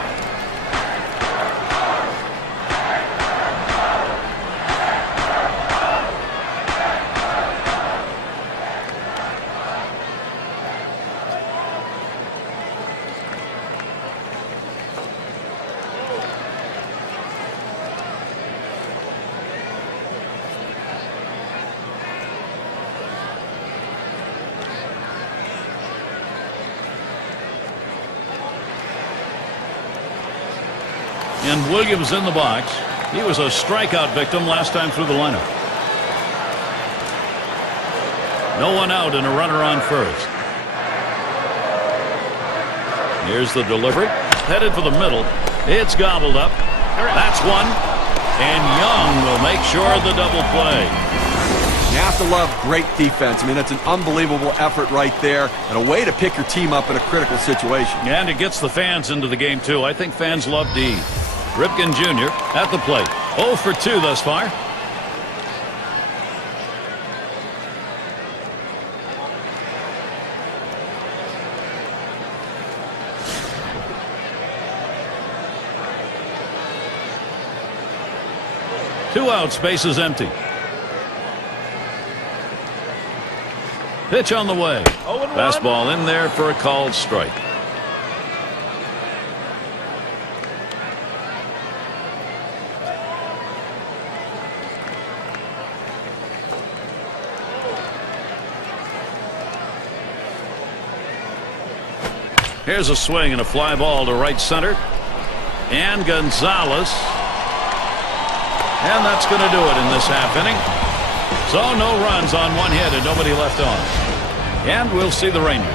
and Williams in the box. He was a strikeout victim last time through the lineup. No one out and a runner on first. Here's the delivery. Headed for the middle. It's gobbled up. That's one. And Young will make sure of the double play. You have to love great defense. I mean, that's an unbelievable effort right there and a way to pick your team up in a critical situation. And it gets the fans into the game, too. I think fans love D. Ripken Jr. at the plate. 0 for 2 thus far. Two outs, bases empty. Pitch on the way. Fastball in there for a called strike. Here's a swing and a fly ball to right center. And Gonzalez. And that's going to do it in this half inning. So no runs on one hit and nobody left on. And we'll see the Rangers.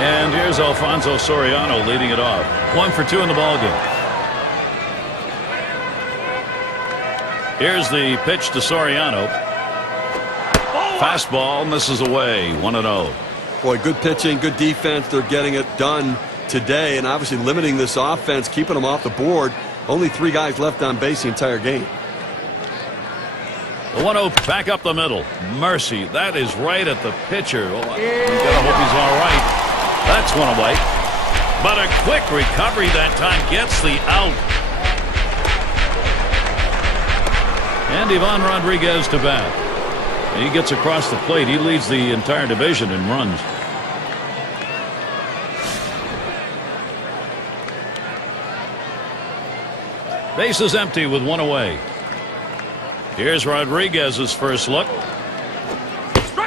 And here's Alfonso Soriano leading it off. 1 for 2 in the ballgame. Here's the pitch to Soriano. Fastball misses away. 1-0. Boy, good pitching, good defense. They're getting it done today and obviously limiting this offense, keeping them off the board. Only 3 guys left on base the entire game. The 1-0 back up the middle. Mercy, that is right at the pitcher. Oh, you gotta hope he's all right. That's one away. But a quick recovery that time gets the out. And Ivan Rodriguez to bat. He gets across the plate. He leads the entire division in runs. Base is empty with 1 away. Here's Rodriguez's first look.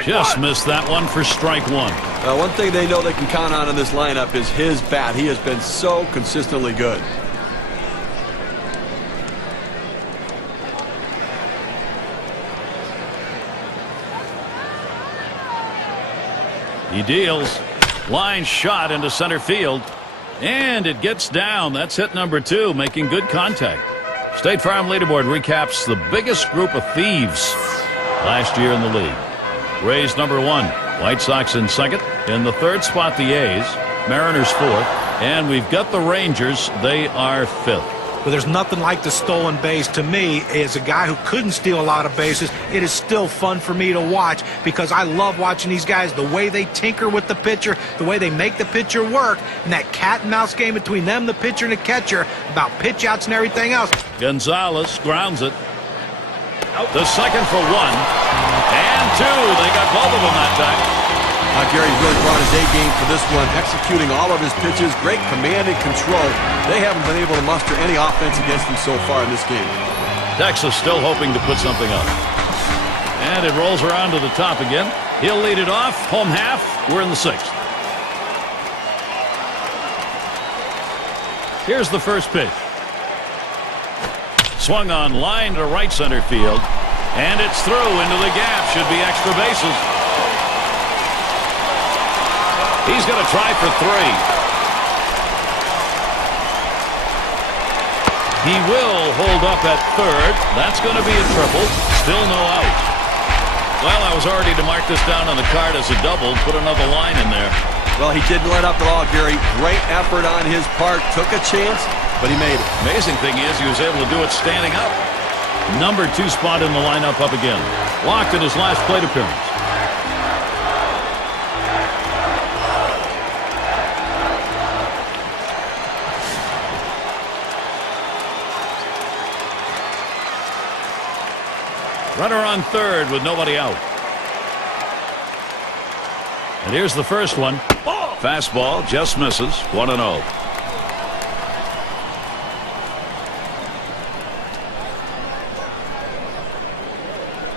Just missed that one for strike 1. One thing they know they can count on in this lineup is his bat. He has been so consistently good. He deals. Line shot into center field. And it gets down. That's hit number 2, making good contact. State Farm leaderboard recaps the biggest group of thieves last year in the league. Rays number 1. White Sox in second. In the third spot, the A's. Mariners 4th. And we've got the Rangers. They are 5th. But there's nothing like the stolen base. To me, as a guy who couldn't steal a lot of bases, it is still fun for me to watch because I love watching these guys, the way they tinker with the pitcher, the way they make the pitcher work, and that cat and mouse game between them, the pitcher, and the catcher about pitch outs and everything else. Gonzalez grounds it. The second for 1 and 2. They got both of them that time. Gary really brought his A game for this one, executing all of his pitches, great command and control. They haven't been able to muster any offense against him so far in this game. Texas still hoping to put something up. And it rolls around to the top again. He'll lead it off. Home half. We're in the 6th. Here's the first pitch. Swung on line to right center field. And it's through into the gap. Should be extra bases. He's going to try for 3. He will hold up at third. That's going to be a triple. Still no out. Well, I was already to mark this down on the card as a double. Put another line in there. Well, he didn't let up at all, Gary. Great effort on his part. Took a chance, but he made it. Amazing thing is he was able to do it standing up. Number 2 spot in the lineup up again. Walked in his last plate appearance. Runner on third with nobody out. And here's the first one. Fastball just misses. 1-0.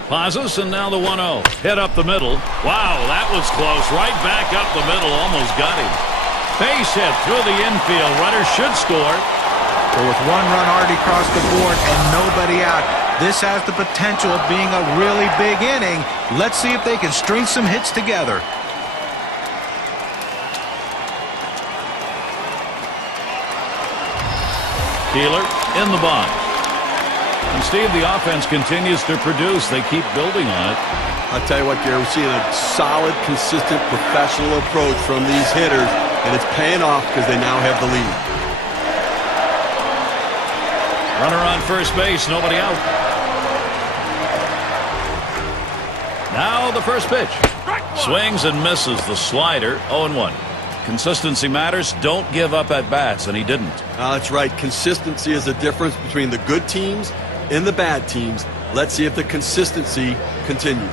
Pauses, and now the 1-0. Hit up the middle. Wow, that was close. Right back up the middle. Almost got him. Base hit through the infield. Runner should score. But with one run already across the board and nobody out, this has the potential of being a really big inning. Let's see if they can string some hits together. Keeler in the box. And Steve, the offense continues to produce. They keep building on it. I'll tell you what, Gary, we're seeing a solid, consistent, professional approach from these hitters, and it's paying off because they now have the lead. Runner on first base, nobody out. Now the first pitch. Swings and misses the slider. 0-1. Consistency matters. Don't give up at bats, and he didn't. That's right. Consistency is the difference between the good teams and the bad teams. Let's see if the consistency continues.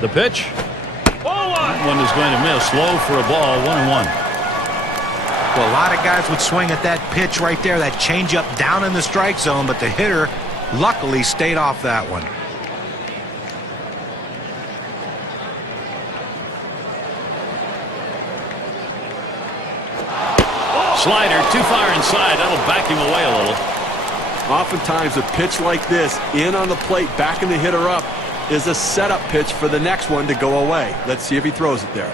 The pitch. That one is going to miss. Low for a ball. 1-1. Well, a lot of guys would swing at that pitch right there, that changeup down in the strike zone, but the hitter luckily stayed off that one. Slider too far inside. That'll back him away a little. Oftentimes a pitch like this, in on the plate, backing the hitter up, is a setup pitch for the next one to go away. Let's see if he throws it there.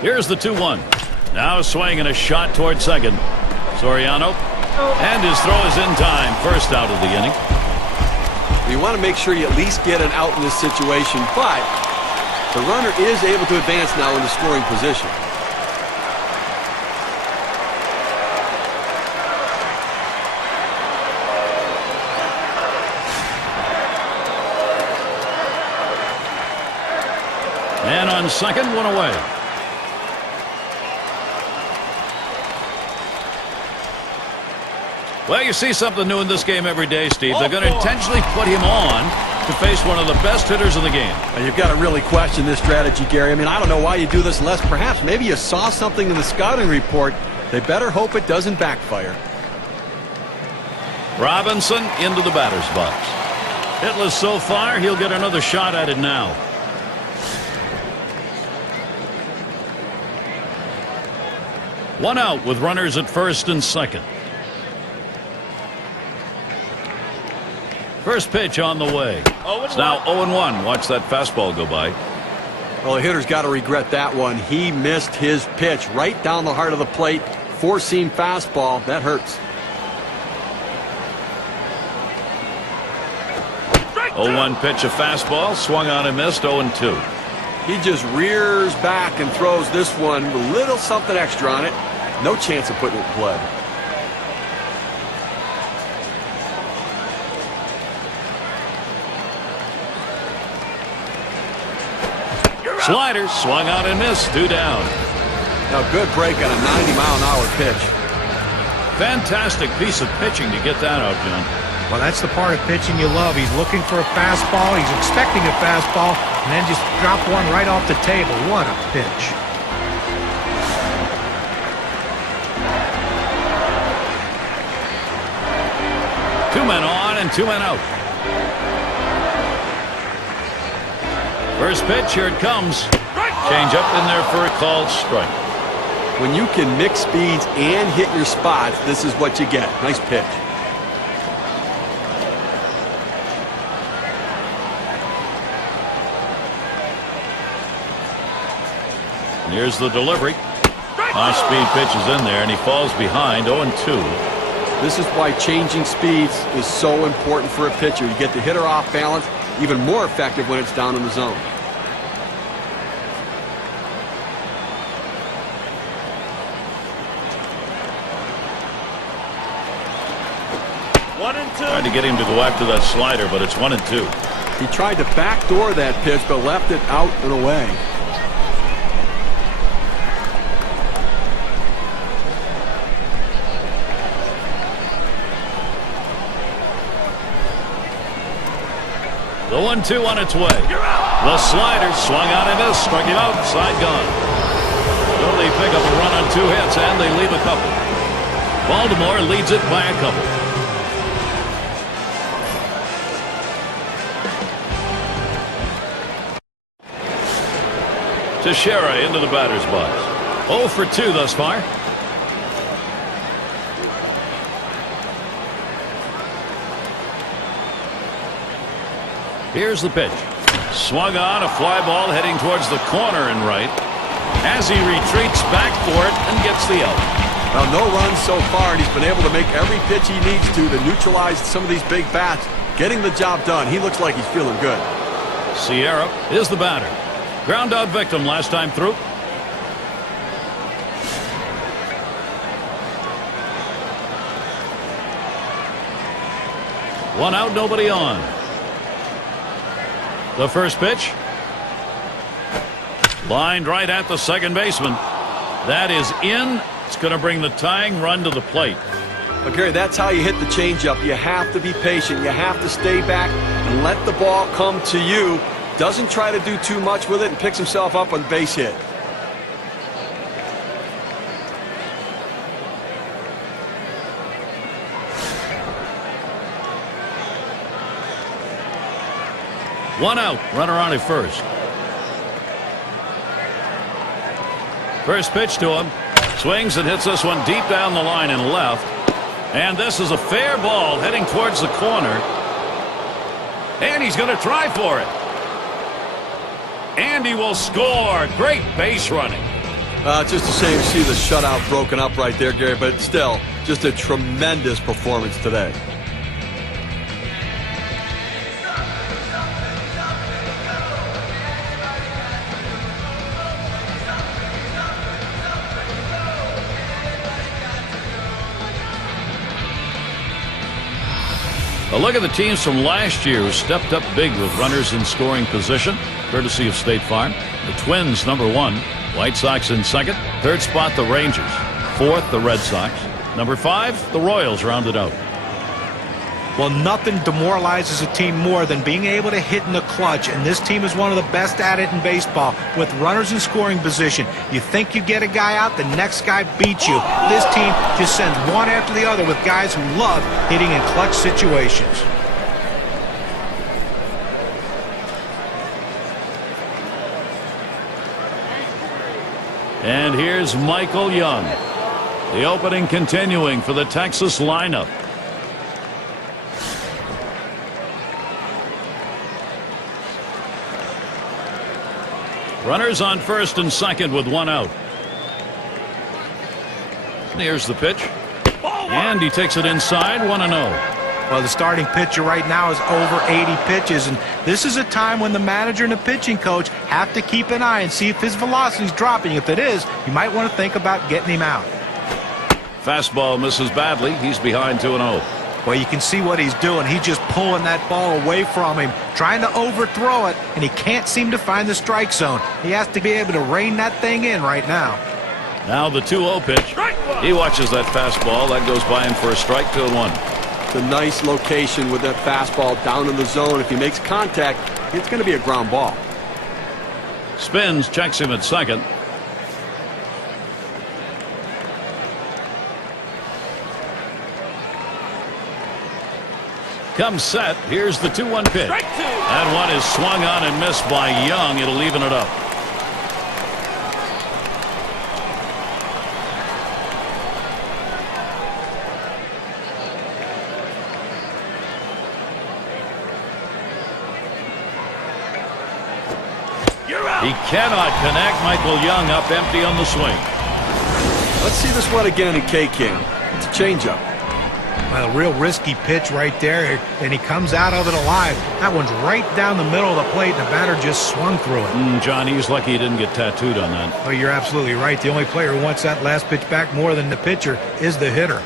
Here's the 2-1. Now a swing and a shot toward second. Soriano. And his throw is in time. First out of the inning. You want to make sure you at least get an out in this situation, but the runner is able to advance now in the scoring position. And on second, one away. Well, you see something new in this game every day, Steve. They're going to intentionally put him on to face one of the best hitters in the game. Now, you've got to really question this strategy, Gary. I mean, I don't know why you do this unless perhaps maybe you saw something in the scouting report. They better hope it doesn't backfire. Robinson into the batter's box. Hitless so far, he'll get another shot at it now. One out with runners at first and second. First pitch on the way. It's now 0-1. Watch that fastball go by. Well, the hitter's got to regret that one. He missed his pitch right down the heart of the plate. Four-seam fastball. That hurts. 0-1 pitch, a fastball. Swung on and missed. 0-2. He just rears back and throws this one with a little something extra on it. No chance of putting it in play. Slider swung on and missed. 2 down. Now, good break on a 90-mile-an-hour pitch. Fantastic piece of pitching to get that out, John. Well, that's the part of pitching you love. He's looking for a fastball. He's expecting a fastball, and then just drop one right off the table. What a pitch. Two men on and 2 men out. First pitch, here it comes. Change up in there for a called strike. When you can mix speeds and hit your spots, this is what you get. Nice pitch. And here's the delivery. High-speed pitch is in there, and he falls behind. 0-2. This is why changing speeds is so important for a pitcher. You get the hitter off balance, even more effective when it's down in the zone. Tried to get him to go after that slider, but it's 1-2. He tried to backdoor that pitch, but left it out and away. The 1-2 on its way. The slider swung on and missed. Struck him out. Side gone. So they pick up a run on 2 hits, and they leave a couple. Baltimore leads it by a couple. Teixeira into the batter's box. 0 for 2 thus far. Here's the pitch. Swung on, a fly ball heading towards the corner and right. As he retreats back for it and gets the out. Well, no runs so far, and he's been able to make every pitch he needs to neutralize some of these big bats. Getting the job done. He looks like he's feeling good. Sierra is the batter. Ground out victim last time through. One out, nobody on. The first pitch. Lined right at the second baseman. That is in. It's going to bring the tying run to the plate. Well, Gary, that's how you hit the changeup. You have to be patient. You have to stay back and let the ball come to you. Doesn't try to do too much with it and picks himself up on base hit. One out, runner on at first. First pitch to him. Swings and hits this one deep down the line and left. And this is a fair ball heading towards the corner. And he's going to try for it. And he will score. Great base running. Just a shame to see the shutout broken up right there, Gary, but still, just a tremendous performance today. A look at the teams from last year who stepped up big with runners in scoring position, courtesy of State Farm. The Twins, number 1. White Sox in second. Third spot, the Rangers. Fourth, the Red Sox. Number 5, the Royals rounded out. Well, nothing demoralizes a team more than being able to hit in the clutch, and this team is one of the best at it in baseball with runners in scoring position. You think you get a guy out, the next guy beats you. This team just sends one after the other with guys who love hitting in clutch situations. And here's Michael Young. The opening continuing for the Texas lineup. Runners on first and second with 1 out. Here's the pitch. And he takes it inside, 1-0. Well, the starting pitcher right now is over 80 pitches, and this is a time when the manager and the pitching coach have to keep an eye and see if his velocity is dropping. If it is, you might want to think about getting him out. Fastball misses badly. He's behind 2-0. Well, you can see what he's doing. He's just pulling that ball away from him, trying to overthrow it, and he can't seem to find the strike zone. He has to be able to rein that thing in right now. Now the 2-0 pitch. He watches that fastball. That goes by him for a strike, 2-1. It's a nice location with that fastball down in the zone. If he makes contact, it's going to be a ground ball. Spins, checks him at second. Comes set. Here's the 2-1 pitch. That one is swung on and missed by Young. It'll even it up. He cannot connect. Michael Young up empty on the swing. Let's see this one again in K-Cam. It's a changeup. Well, a real risky pitch right there, and he comes out of it alive. That one's right down the middle of the plate, and the batter just swung through it. John, he's lucky he didn't get tattooed on that. Well, you're absolutely right. The only player who wants that last pitch back more than the pitcher is the hitter.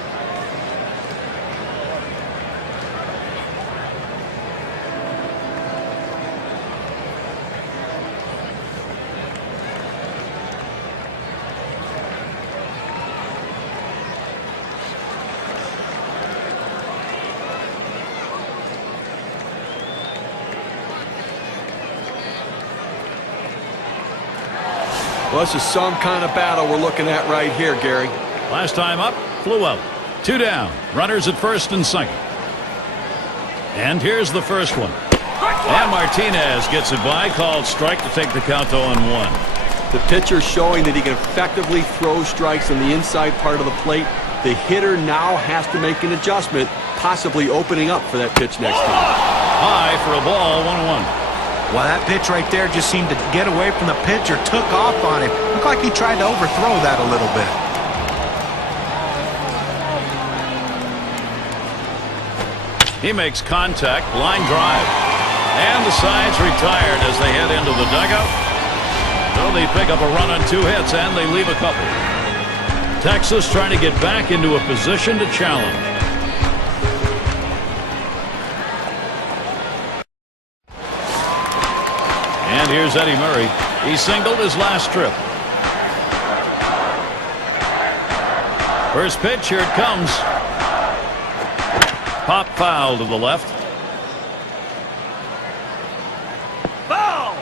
Well, this is some kind of battle we're looking at right here, Gary. Last time up, flew out. 2 down. Runners at first and second. And here's the first one. And Martinez gets it by, called strike to take the count to 0-1. The pitcher showing that he can effectively throw strikes on the inside part of the plate. The hitter now has to make an adjustment, possibly opening up for that pitch next time. High for a ball, 1-1. Well, that pitch right there just seemed to get away from the pitcher, took off on him. Looked like he tried to overthrow that a little bit. He makes contact, line drive. And the side's retired as they head into the dugout. So they pick up a run on 2 hits, and they leave a couple. Texas trying to get back into a position to challenge. And here's Eddie Murray. He singled his last trip. First pitch, here it comes. Pop foul to the left. Foul!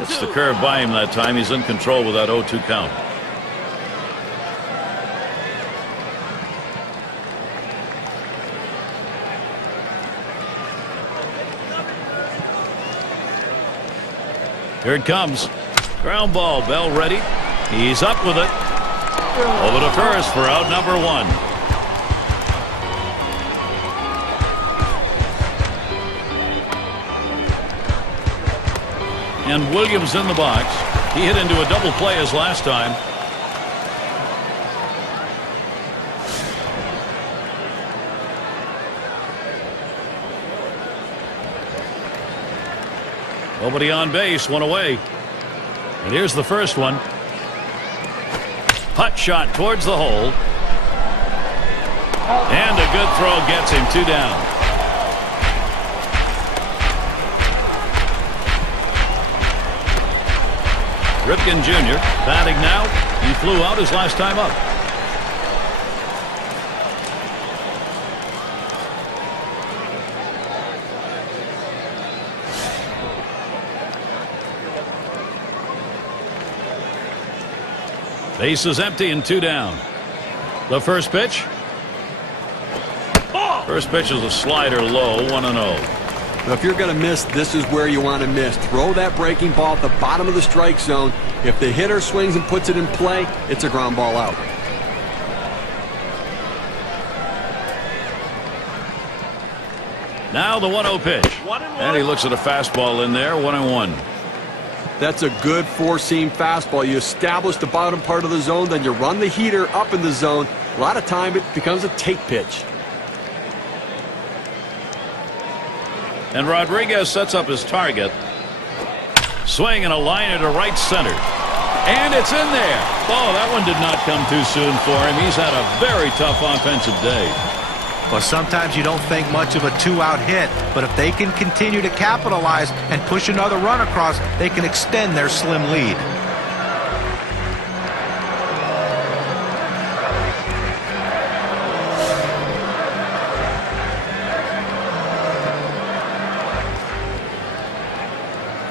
It's the curve by him that time. He's in control with that 0-2 count. Here it comes. Ground ball. Bell ready. He's up with it. Over to first for out number 1. And Williams in the box. He hit into a double play as last time. Nobody on base, 1 away. And here's the first one. Putt shot towards the hole. And a good throw gets him 2 down. Ripken Jr. batting now. He flew out his last time up. Base is empty and 2 down. The first pitch. First pitch is a slider low, 1-0. Now, if you're going to miss, this is where you want to miss. Throw that breaking ball at the bottom of the strike zone. If the hitter swings and puts it in play, it's a ground ball out. Now the 1-0 pitch. And he looks at a fastball in there, 1-1. That's a good 4-seam fastball. You establish the bottom part of the zone, then you run the heater up in the zone. A lot of time it becomes a take pitch. And Rodriguez sets up his target. Swing and a liner to right center. And it's in there. Oh, that one did not come too soon for him. He's had a very tough offensive day. Well, sometimes you don't think much of a 2-out hit, but if they can continue to capitalize and push another run across, they can extend their slim lead.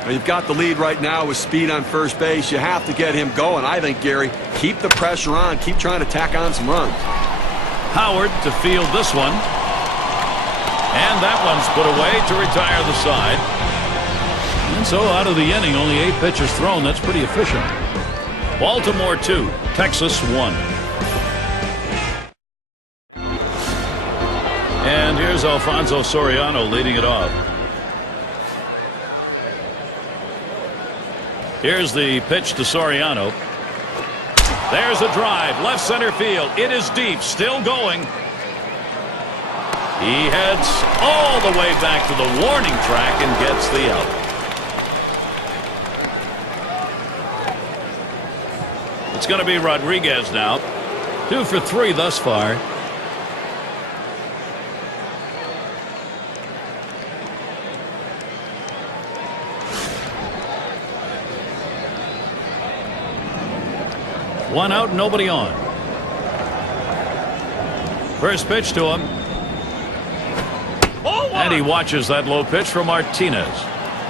You've got the lead right now with speed on first base. You have to get him going. I think, Gary, keep the pressure on. Keep trying to tack on some runs. Howard to field this one. And that one's put away to retire the side. And so out of the inning, only 8 pitches thrown. That's pretty efficient. Baltimore 2, Texas 1. And here's Alfonso Soriano leading it off. Here's the pitch to Soriano. There's a drive, left center field. It is deep, still going. He heads all the way back to the warning track and gets the out. It's going to be Rodriguez now. 2 for 3 thus far. One out, nobody on. First pitch to him. And he watches that low pitch from Martinez.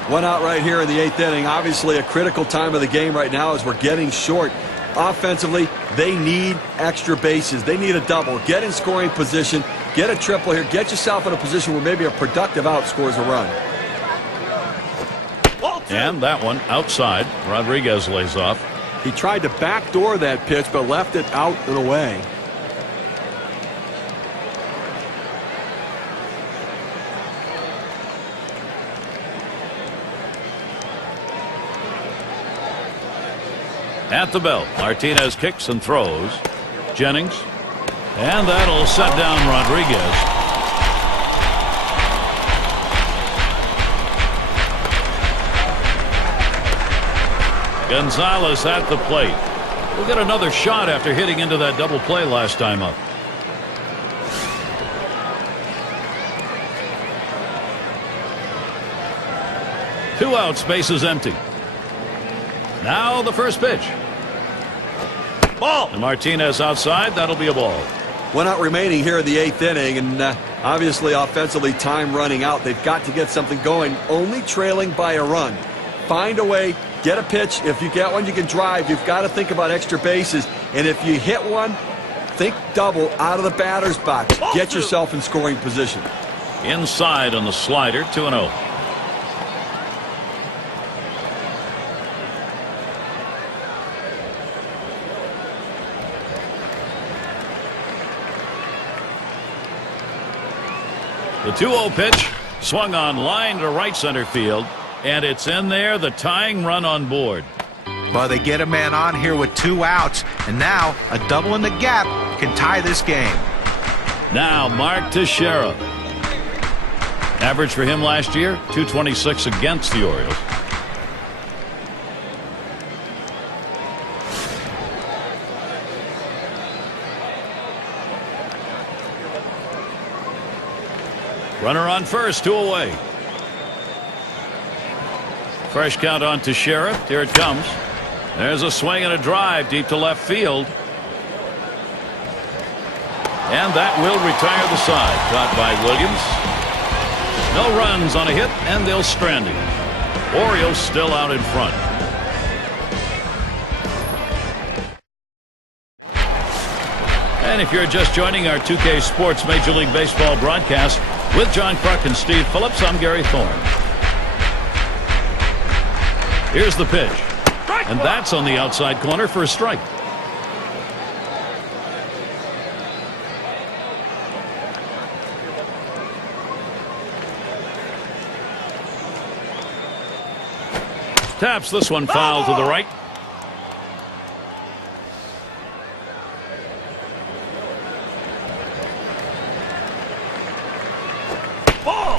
One out right here in the 8th inning. Obviously a critical time of the game right now as we're getting short. Offensively, they need extra bases. They need a double. Get in scoring position. Get a triple here. Get yourself in a position where maybe a productive out scores a run. And that one outside. Rodriguez lays off. He tried to backdoor that pitch but left it out and away. At the belt, Martinez kicks and throws. Jennings. And that'll set down Rodriguez. Gonzalez at the plate. We'll get another shot after hitting into that double play last time up. Two outs, bases empty. Now the first pitch. Ball. And Martinez outside. That'll be a ball. One out remaining here in the 8th inning, and obviously offensively time running out. They've got to get something going, only trailing by a run. Find a way, get a pitch. If you get one, you can drive. You've got to think about extra bases, and if you hit one, think double out of the batter's box. Get yourself in scoring position. Inside on the slider, 2-0. The 2-0 pitch swung on line to right center field, and it's in there, the tying run on board. Well, they get a man on here with 2 outs, and now a double in the gap can tie this game. Now Mark Teixeira. Average for him last year, .226 against the Orioles. Runner on first, 2 away. Fresh count on Teixeira. Here it comes. There's a swing and a drive deep to left field. And that will retire the side. Caught by Williams. No runs on a hit, and they'll strand him. Orioles still out in front. And if you're just joining our 2K Sports Major League Baseball broadcast with John Kruk and Steve Phillips, I'm Gary Thorne. Here's the pitch. And that's on the outside corner for a strike. Taps this one foul to the right.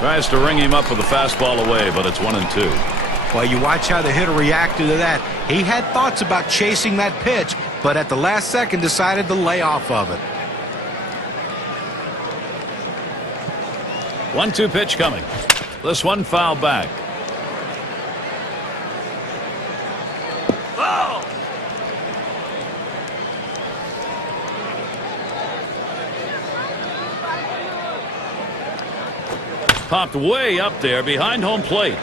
Tries to ring him up with a fastball away, but it's 1-2. Well, you watch how the hitter reacted to that. He had thoughts about chasing that pitch, but at the last second decided to lay off of it. 1-2 pitch coming. This one foul back. Popped way up there behind home plate.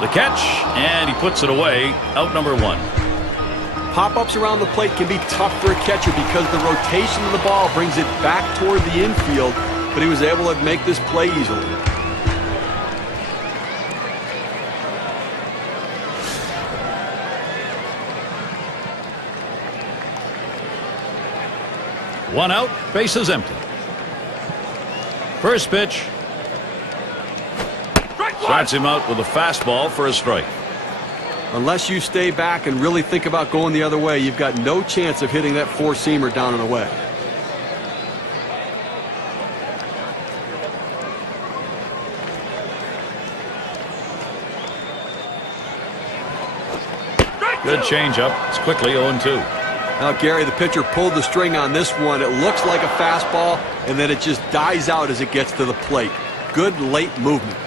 The catch, and he puts it away. Out number 1. Pop-ups around the plate can be tough for a catcher because the rotation of the ball brings it back toward the infield, but he was able to make this play easily. One out, bases empty. First pitch. Starts him out with a fastball for a strike. Unless you stay back and really think about going the other way, you've got no chance of hitting that four-seamer down and away. Good changeup. It's quickly 0-2. Now, Gary, the pitcher pulled the string on this one. It looks like a fastball, and then it just dies out as it gets to the plate. Good late movement.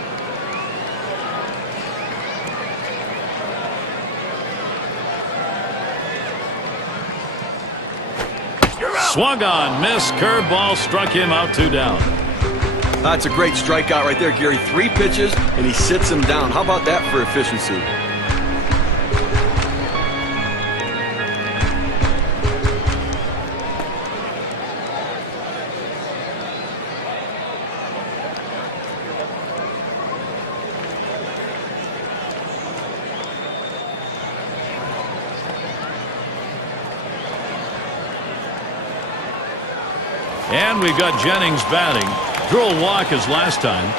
Swung on, missed, curveball, struck him out, 2 down. That's a great strikeout right there, Gary. 3 pitches, and he sits him down. How about that for efficiency? And we've got Jennings batting. Drew a walk as last time.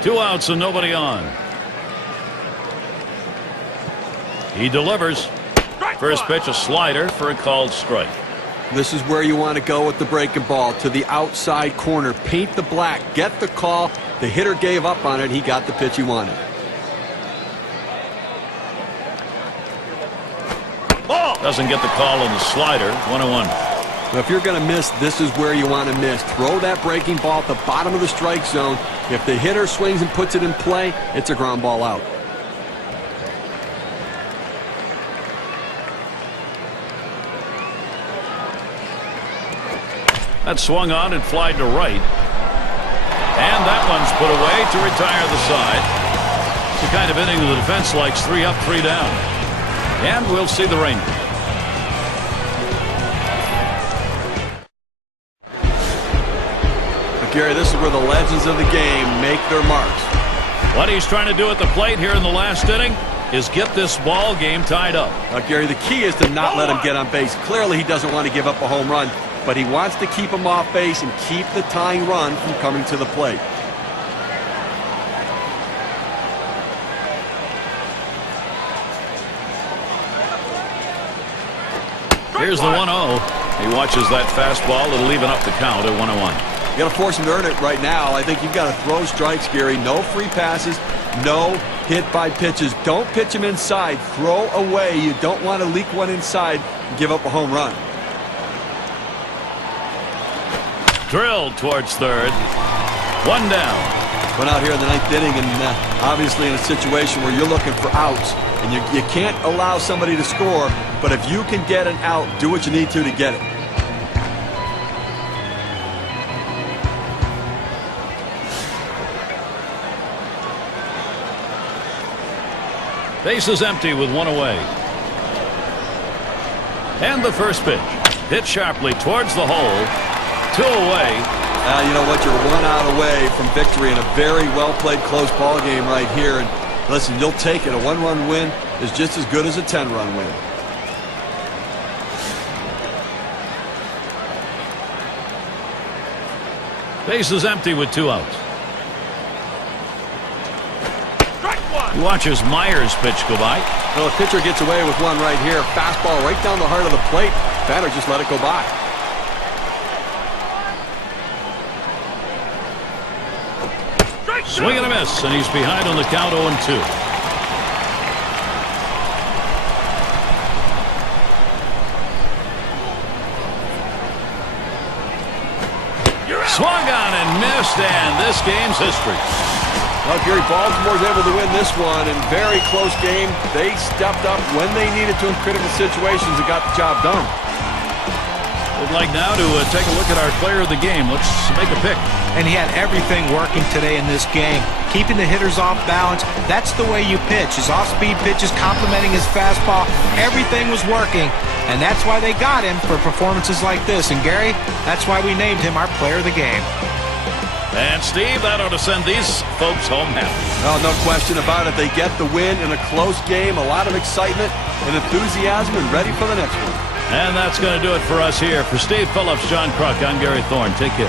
Two outs and nobody on. He delivers. First pitch, a slider for a called strike. This is where you want to go with the breaking ball, to the outside corner. Paint the black. Get the call. The hitter gave up on it. He got the pitch he wanted. Doesn't get the call on the slider. 1-1. Now, if you're going to miss, this is where you want to miss. Throw that breaking ball at the bottom of the strike zone. If the hitter swings and puts it in play, it's a ground ball out. That swung on and flied to right. And that one's put away to retire the side. It's the kind of inning the defense likes. 3 up, 3 down. And we'll see the Rangers. Gary, this is where the legends of the game make their marks. What he's trying to do at the plate here in the last inning is get this ball game tied up. Gary, the key is to not let him get on base. Clearly, he doesn't want to give up a home run, but he wants to keep him off base and keep the tying run from coming to the plate. Here's the 1-0. He watches that fastball. It'll even up the count at 1-1. You got to force him to earn it right now. I think you've got to throw strikes, Gary. No free passes, no hit by pitches. Don't pitch him inside. Throw away. You don't want to leak one inside and give up a home run. Drilled towards third. 1 down. Went out here in the 9th inning, and obviously in a situation where you're looking for outs, and you can't allow somebody to score, but if you can get an out, do what you need to get it. Base is empty with 1 away. And the first pitch. Hit sharply towards the hole. 2 away. You know what? You're 1 out away from victory in a very well-played close ball game right here. And listen, you'll take it. A 1-run win is just as good as a 10-run win. Base is empty with 2 outs. He watches Myers pitch go by. Well, the pitcher gets away with one right here. Fastball right down the heart of the plate. Batter just let it go by. Swing and a miss, and he's behind on the count 0-2. Swung on and missed, and this game's history. Well, Gary, Baltimore's able to win this one in very close game. They stepped up when they needed to in critical situations and got the job done. We'd like now to take a look at our player of the game. Let's make a pick. And he had everything working today in this game. Keeping the hitters off balance, that's the way you pitch. His off-speed pitches complementing his fastball, everything was working. And that's why they got him for performances like this. And Gary, that's why we named him our player of the game. And Steve, that ought to send these folks home happy. Well, no question about it. They get the win in a close game. A lot of excitement and enthusiasm, and ready for the next one. And that's going to do it for us here. For Steve Phillips, John Kruk, I'm Gary Thorne. Take care.